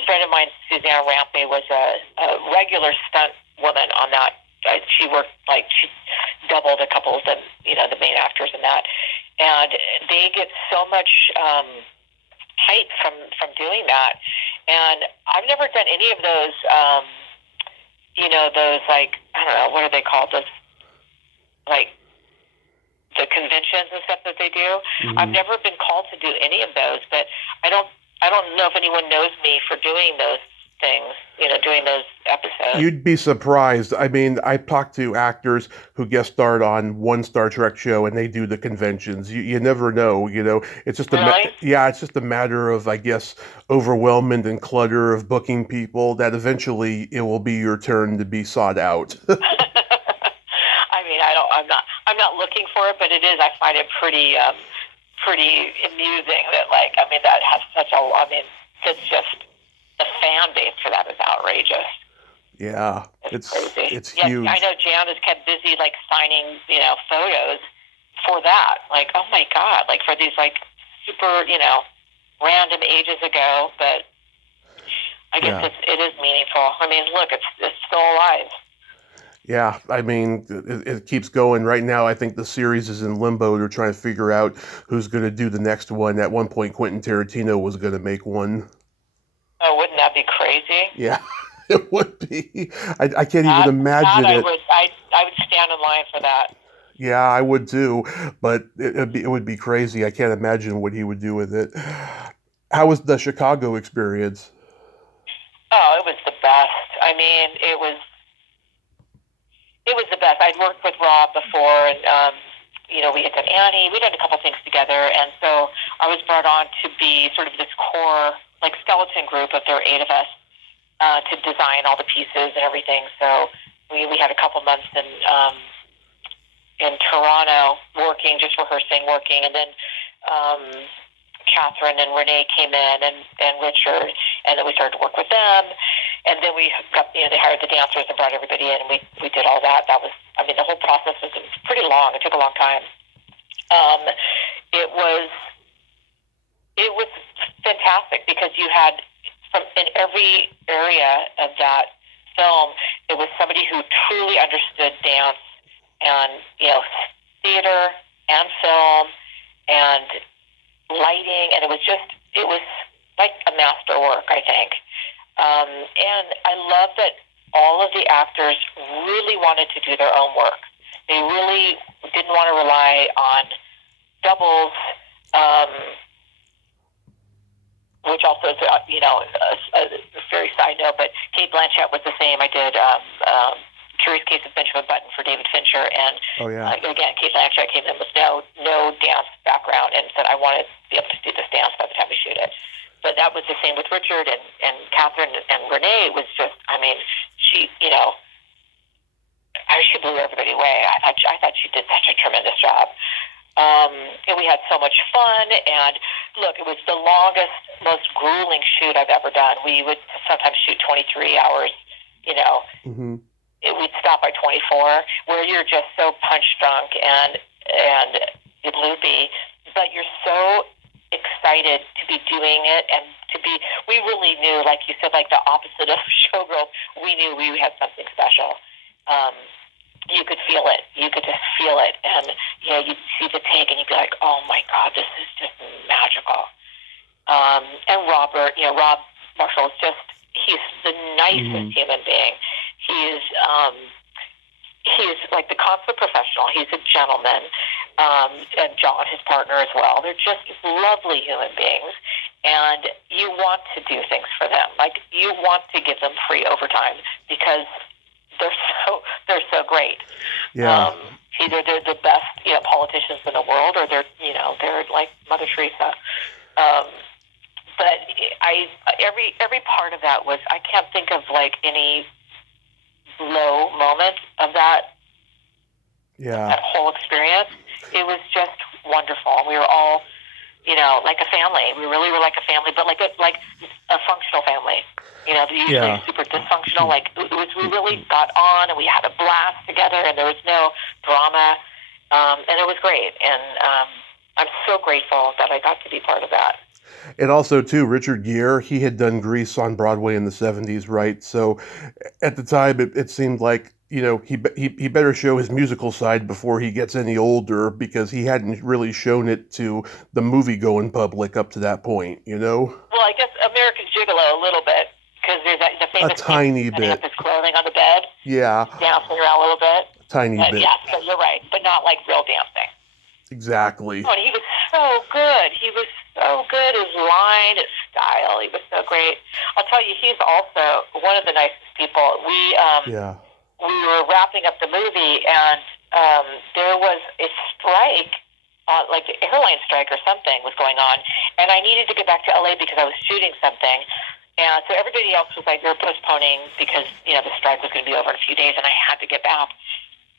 friend of mine, Suzanne Rampey, was a regular stunt woman on that. She worked she doubled a couple of the main actors in that, and much hype from doing that. And I've never done any of those, those, like, I don't know, what are they called? Those, like, the conventions and stuff that they do. Mm-hmm. I've never been called to do any of those, but I don't know if anyone knows me for doing those things, doing those episodes. You'd be surprised. I mean, I talked to actors who guest starred on one Star Trek show, and they do the conventions. You never know, It's just it's just a matter of, I guess, overwhelmment and clutter of booking people that eventually it will be your turn to be sought out. I mean, I'm not looking for it, but it is. I find it pretty amusing that, like, I mean, that has it's just, the fan base for that is outrageous. Yeah, it's crazy. It's huge. I know Jan has kept busy, like, signing, photos for that. Like, oh my God, like, for these, like, super, random ages ago, but I guess it is meaningful. I mean, look, it's still alive. Yeah, I mean, it keeps going. Right now, I think the series is in limbo. They're trying to figure out who's going to do the next one. At one point, Quentin Tarantino was going to make one. Oh, wouldn't that be crazy? Yeah, it would be. I can't even imagine it. I would stand in line for that. Yeah, I would too, but it would be crazy. I can't imagine what he would do with it. How was the Chicago experience? Oh, it was the best. I mean, it was the best. I'd worked with Rob before, and we had done Annie. We'd done a couple things together, and so I was brought on to be sort of this core, like, skeleton group of, there were 8 of us, to design all the pieces and everything. So we had a couple months in Toronto just rehearsing, and then Catherine and Renee came in, and Richard, and then we started to work with them, and then we got, they hired the dancers and brought everybody in, and we did all that. That was, I mean, the whole process was pretty long. It took a long time. It was fantastic because you had, from in every area of that film, it was somebody who truly understood dance and, theater and film and lighting, and it was like a masterwork, I think. And I love that all of the actors really wanted to do their own work. They really didn't want to rely on doubles, which also is, a very side note, but Cate Blanchett was the same. I did Curious Case of Benjamin Button for David Fincher, and again, Cate Blanchett came in with no dance background and said, I want to be able to do this dance by the time we shoot it. But that was the same with Richard and Catherine and Renee. It was just, I mean, she blew everybody away. I thought she did such a tremendous job. And we had so much fun, and look, it was the longest, most grueling shoot I've ever done. We would sometimes shoot 23 hours, Mm-hmm. We'd stop by 24, where you're just so punch drunk and loopy, but you're so excited to be doing it, and we really knew, like you said, like the opposite of Showgirls, we knew we had something special. You could feel it. You could just feel it. And, you'd see the take and you'd be like, oh my God, this is just magical. And Rob Marshall is he's the nicest human being. He's like the consummate professional. He's a gentleman. And John, his partner as well. They're just lovely human beings. And you want to do things for them. Like, you want to give them free overtime because they're so great. Yeah. Either they're the best, politicians in the world, or they're like Mother Teresa. But every part of that was, I can't think of like any low moment of that. Yeah. That whole experience. It was just wonderful. We were all, like a family. We really were like a family, but like a functional family. Usually super dysfunctional. Like, we really got on, and we had a blast together, and there was no drama, and it was great. And I'm so grateful that I got to be part of that. And also, too, Richard Gere, he had done Grease on Broadway in the 70s, right? So at the time, it seemed like he better show his musical side before he gets any older, because he hadn't really shown it to the movie-going public up to that point, Well, I guess American Gigolo a little bit, because there's the A famous scene tiny setting up bit. his clothing on the bed, Yeah, dancing around a little bit. tiny But bit. yeah, so you're right, but not like real dancing. Exactly. Oh, and he was so good. He was so good. His line, his style, he was so great. I'll tell you, he's also one of the nicest people. Yeah. We were wrapping up the movie, and there was a strike, like an airline strike or something was going on, and I needed to get back to LA because I was shooting something. And so everybody else was like, they're postponing because, the strike was going to be over in a few days, and I had to get back.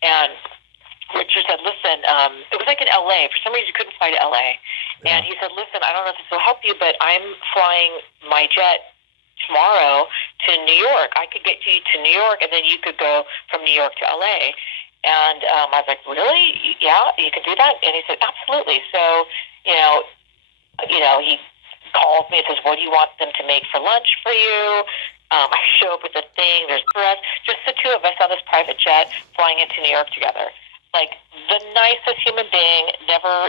And Richard said, listen, it was like in LA. For some reason, you couldn't fly to LA. Yeah. And he said, listen, I don't know if this will help you, but I'm flying my jet tomorrow to New York. I could get you to New York, and then you could go from New York to LA. And I was like, really? Yeah, you can do that? And he said, absolutely. So, he calls me and says, what do you want them to make for lunch for you? I show up with a thing. There's for us, just the two of us on this private jet flying into New York together. Like, the nicest human being, never,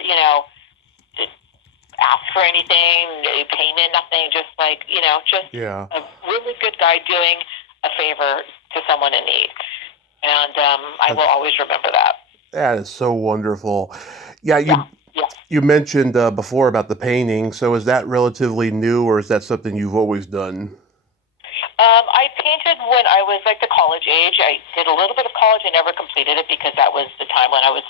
ask for anything, payment, nothing, just like, Yeah. a really good guy doing a favor to someone in need. And I will always remember that. That is so wonderful. Yeah, Yeah. you mentioned before about the painting. So is that relatively new, or is that something you've always done? I painted when I was like the college age. I did a little bit of college. I never completed it because that was the time when I was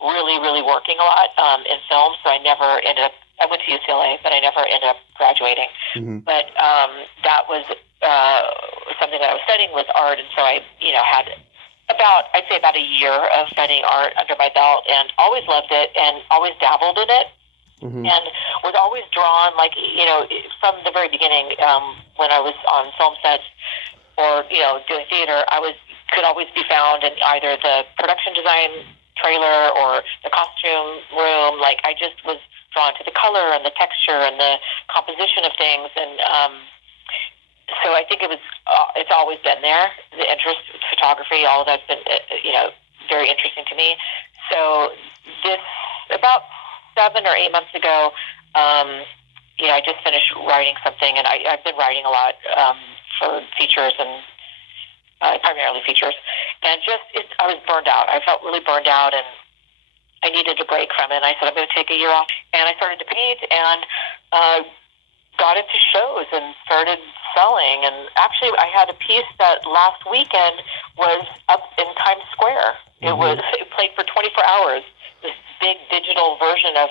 really, really working a lot in film. So I never ended up, I went to UCLA, but I never ended up graduating. Mm-hmm. But that was something that I was studying was art. And so I, had I'd say about a year of studying art under my belt, and always loved it and always dabbled in it. Mm-hmm. And was always drawn, like, from the very beginning, when I was on film sets or, doing theater, could always be found in either the production design trailer or the costume room. Like, I just was drawn to the color and the texture and the composition of things. And so I think it's always been there. The interest, photography, all of that's been, very interesting to me. So this, about 7 or 8 months ago, I just finished writing something, and I've been writing a lot for features and primarily features. And I was burned out. I felt really burned out, and I needed a break from it. And I said, I'm going to take a year off. And I started to paint and got into shows and started selling. And actually, I had a piece that last weekend was up in Times Square. Mm-hmm. It played for 24 hours. This big digital version of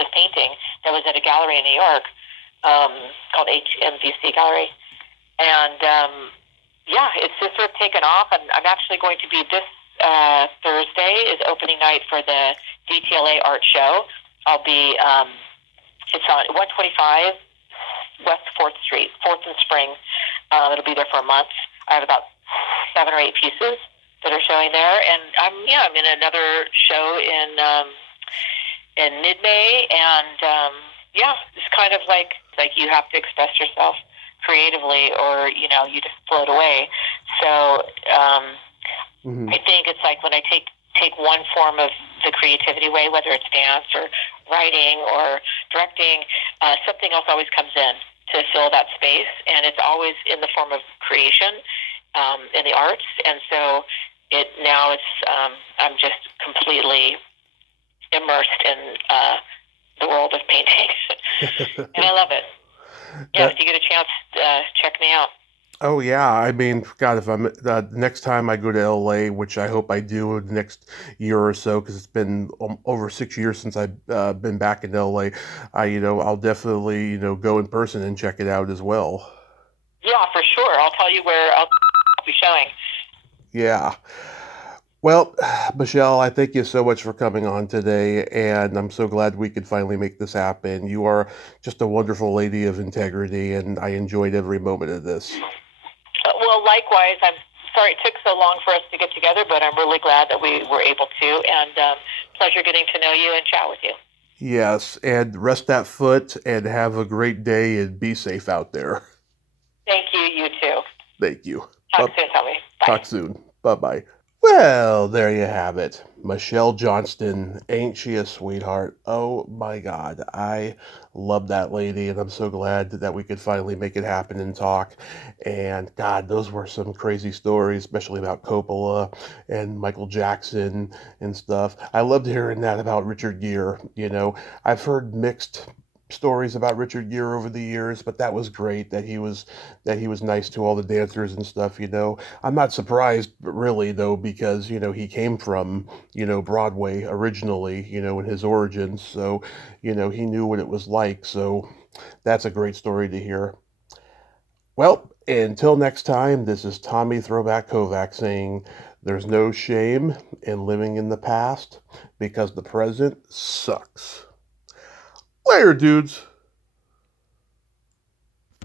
this painting that was at a gallery in New York called HMVC Gallery. And, it's just sort of taken off. And I'm actually going to be this Thursday is opening night for the DTLA art show. I'll be, it's on 125 West 4th Street, 4th and Spring. It'll be there for a month. I have about 7 or 8 pieces that are showing there, and I'm in another show in mid-May, and it's kind of like you have to express yourself creatively, or you just float away. So Mm-hmm. I think it's like when I take one form of the creativity away, whether it's dance or writing or directing, something else always comes in to fill that space, and it's always in the form of creation in the arts. And so I'm just completely immersed in the world of painting, and I love it. Yeah, if you get a chance, check me out. Oh yeah, I mean, God, if I'm next time I go to LA, which I hope I do the next year or so, because it's been over 6 years since I've been back in LA, I'll definitely go in person and check it out as well. Yeah, for sure. I'll tell you where I'll be showing. Yeah. Well, Michelle, I thank you so much for coming on today, and I'm so glad we could finally make this happen. You are just a wonderful lady of integrity, and I enjoyed every moment of this. Well, likewise. I'm sorry it took so long for us to get together, but I'm really glad that we were able to, and pleasure getting to know you and chat with you. Yes, and rest that foot, and have a great day, and be safe out there. Thank you. You too. Thank you. Talk soon, Tommy. Bye. Talk soon. Bye-bye. Well, there you have it. Michelle Johnston, ain't she a sweetheart? Oh my God, I love that lady, and I'm so glad that we could finally make it happen and talk. And God, those were some crazy stories, especially about Coppola and Michael Jackson and stuff. I loved hearing that about Richard Gere. I've heard mixed stories about Richard Gere over the years, but that was great that he was nice to all the dancers and stuff. I'm not surprised, really, though, because he came from Broadway originally, in his origins, so he knew what it was like. So that's a great story to hear. Well, until next time, this is Tommy Throwback Kovac saying there's no shame in living in the past because the present sucks. Later, dudes.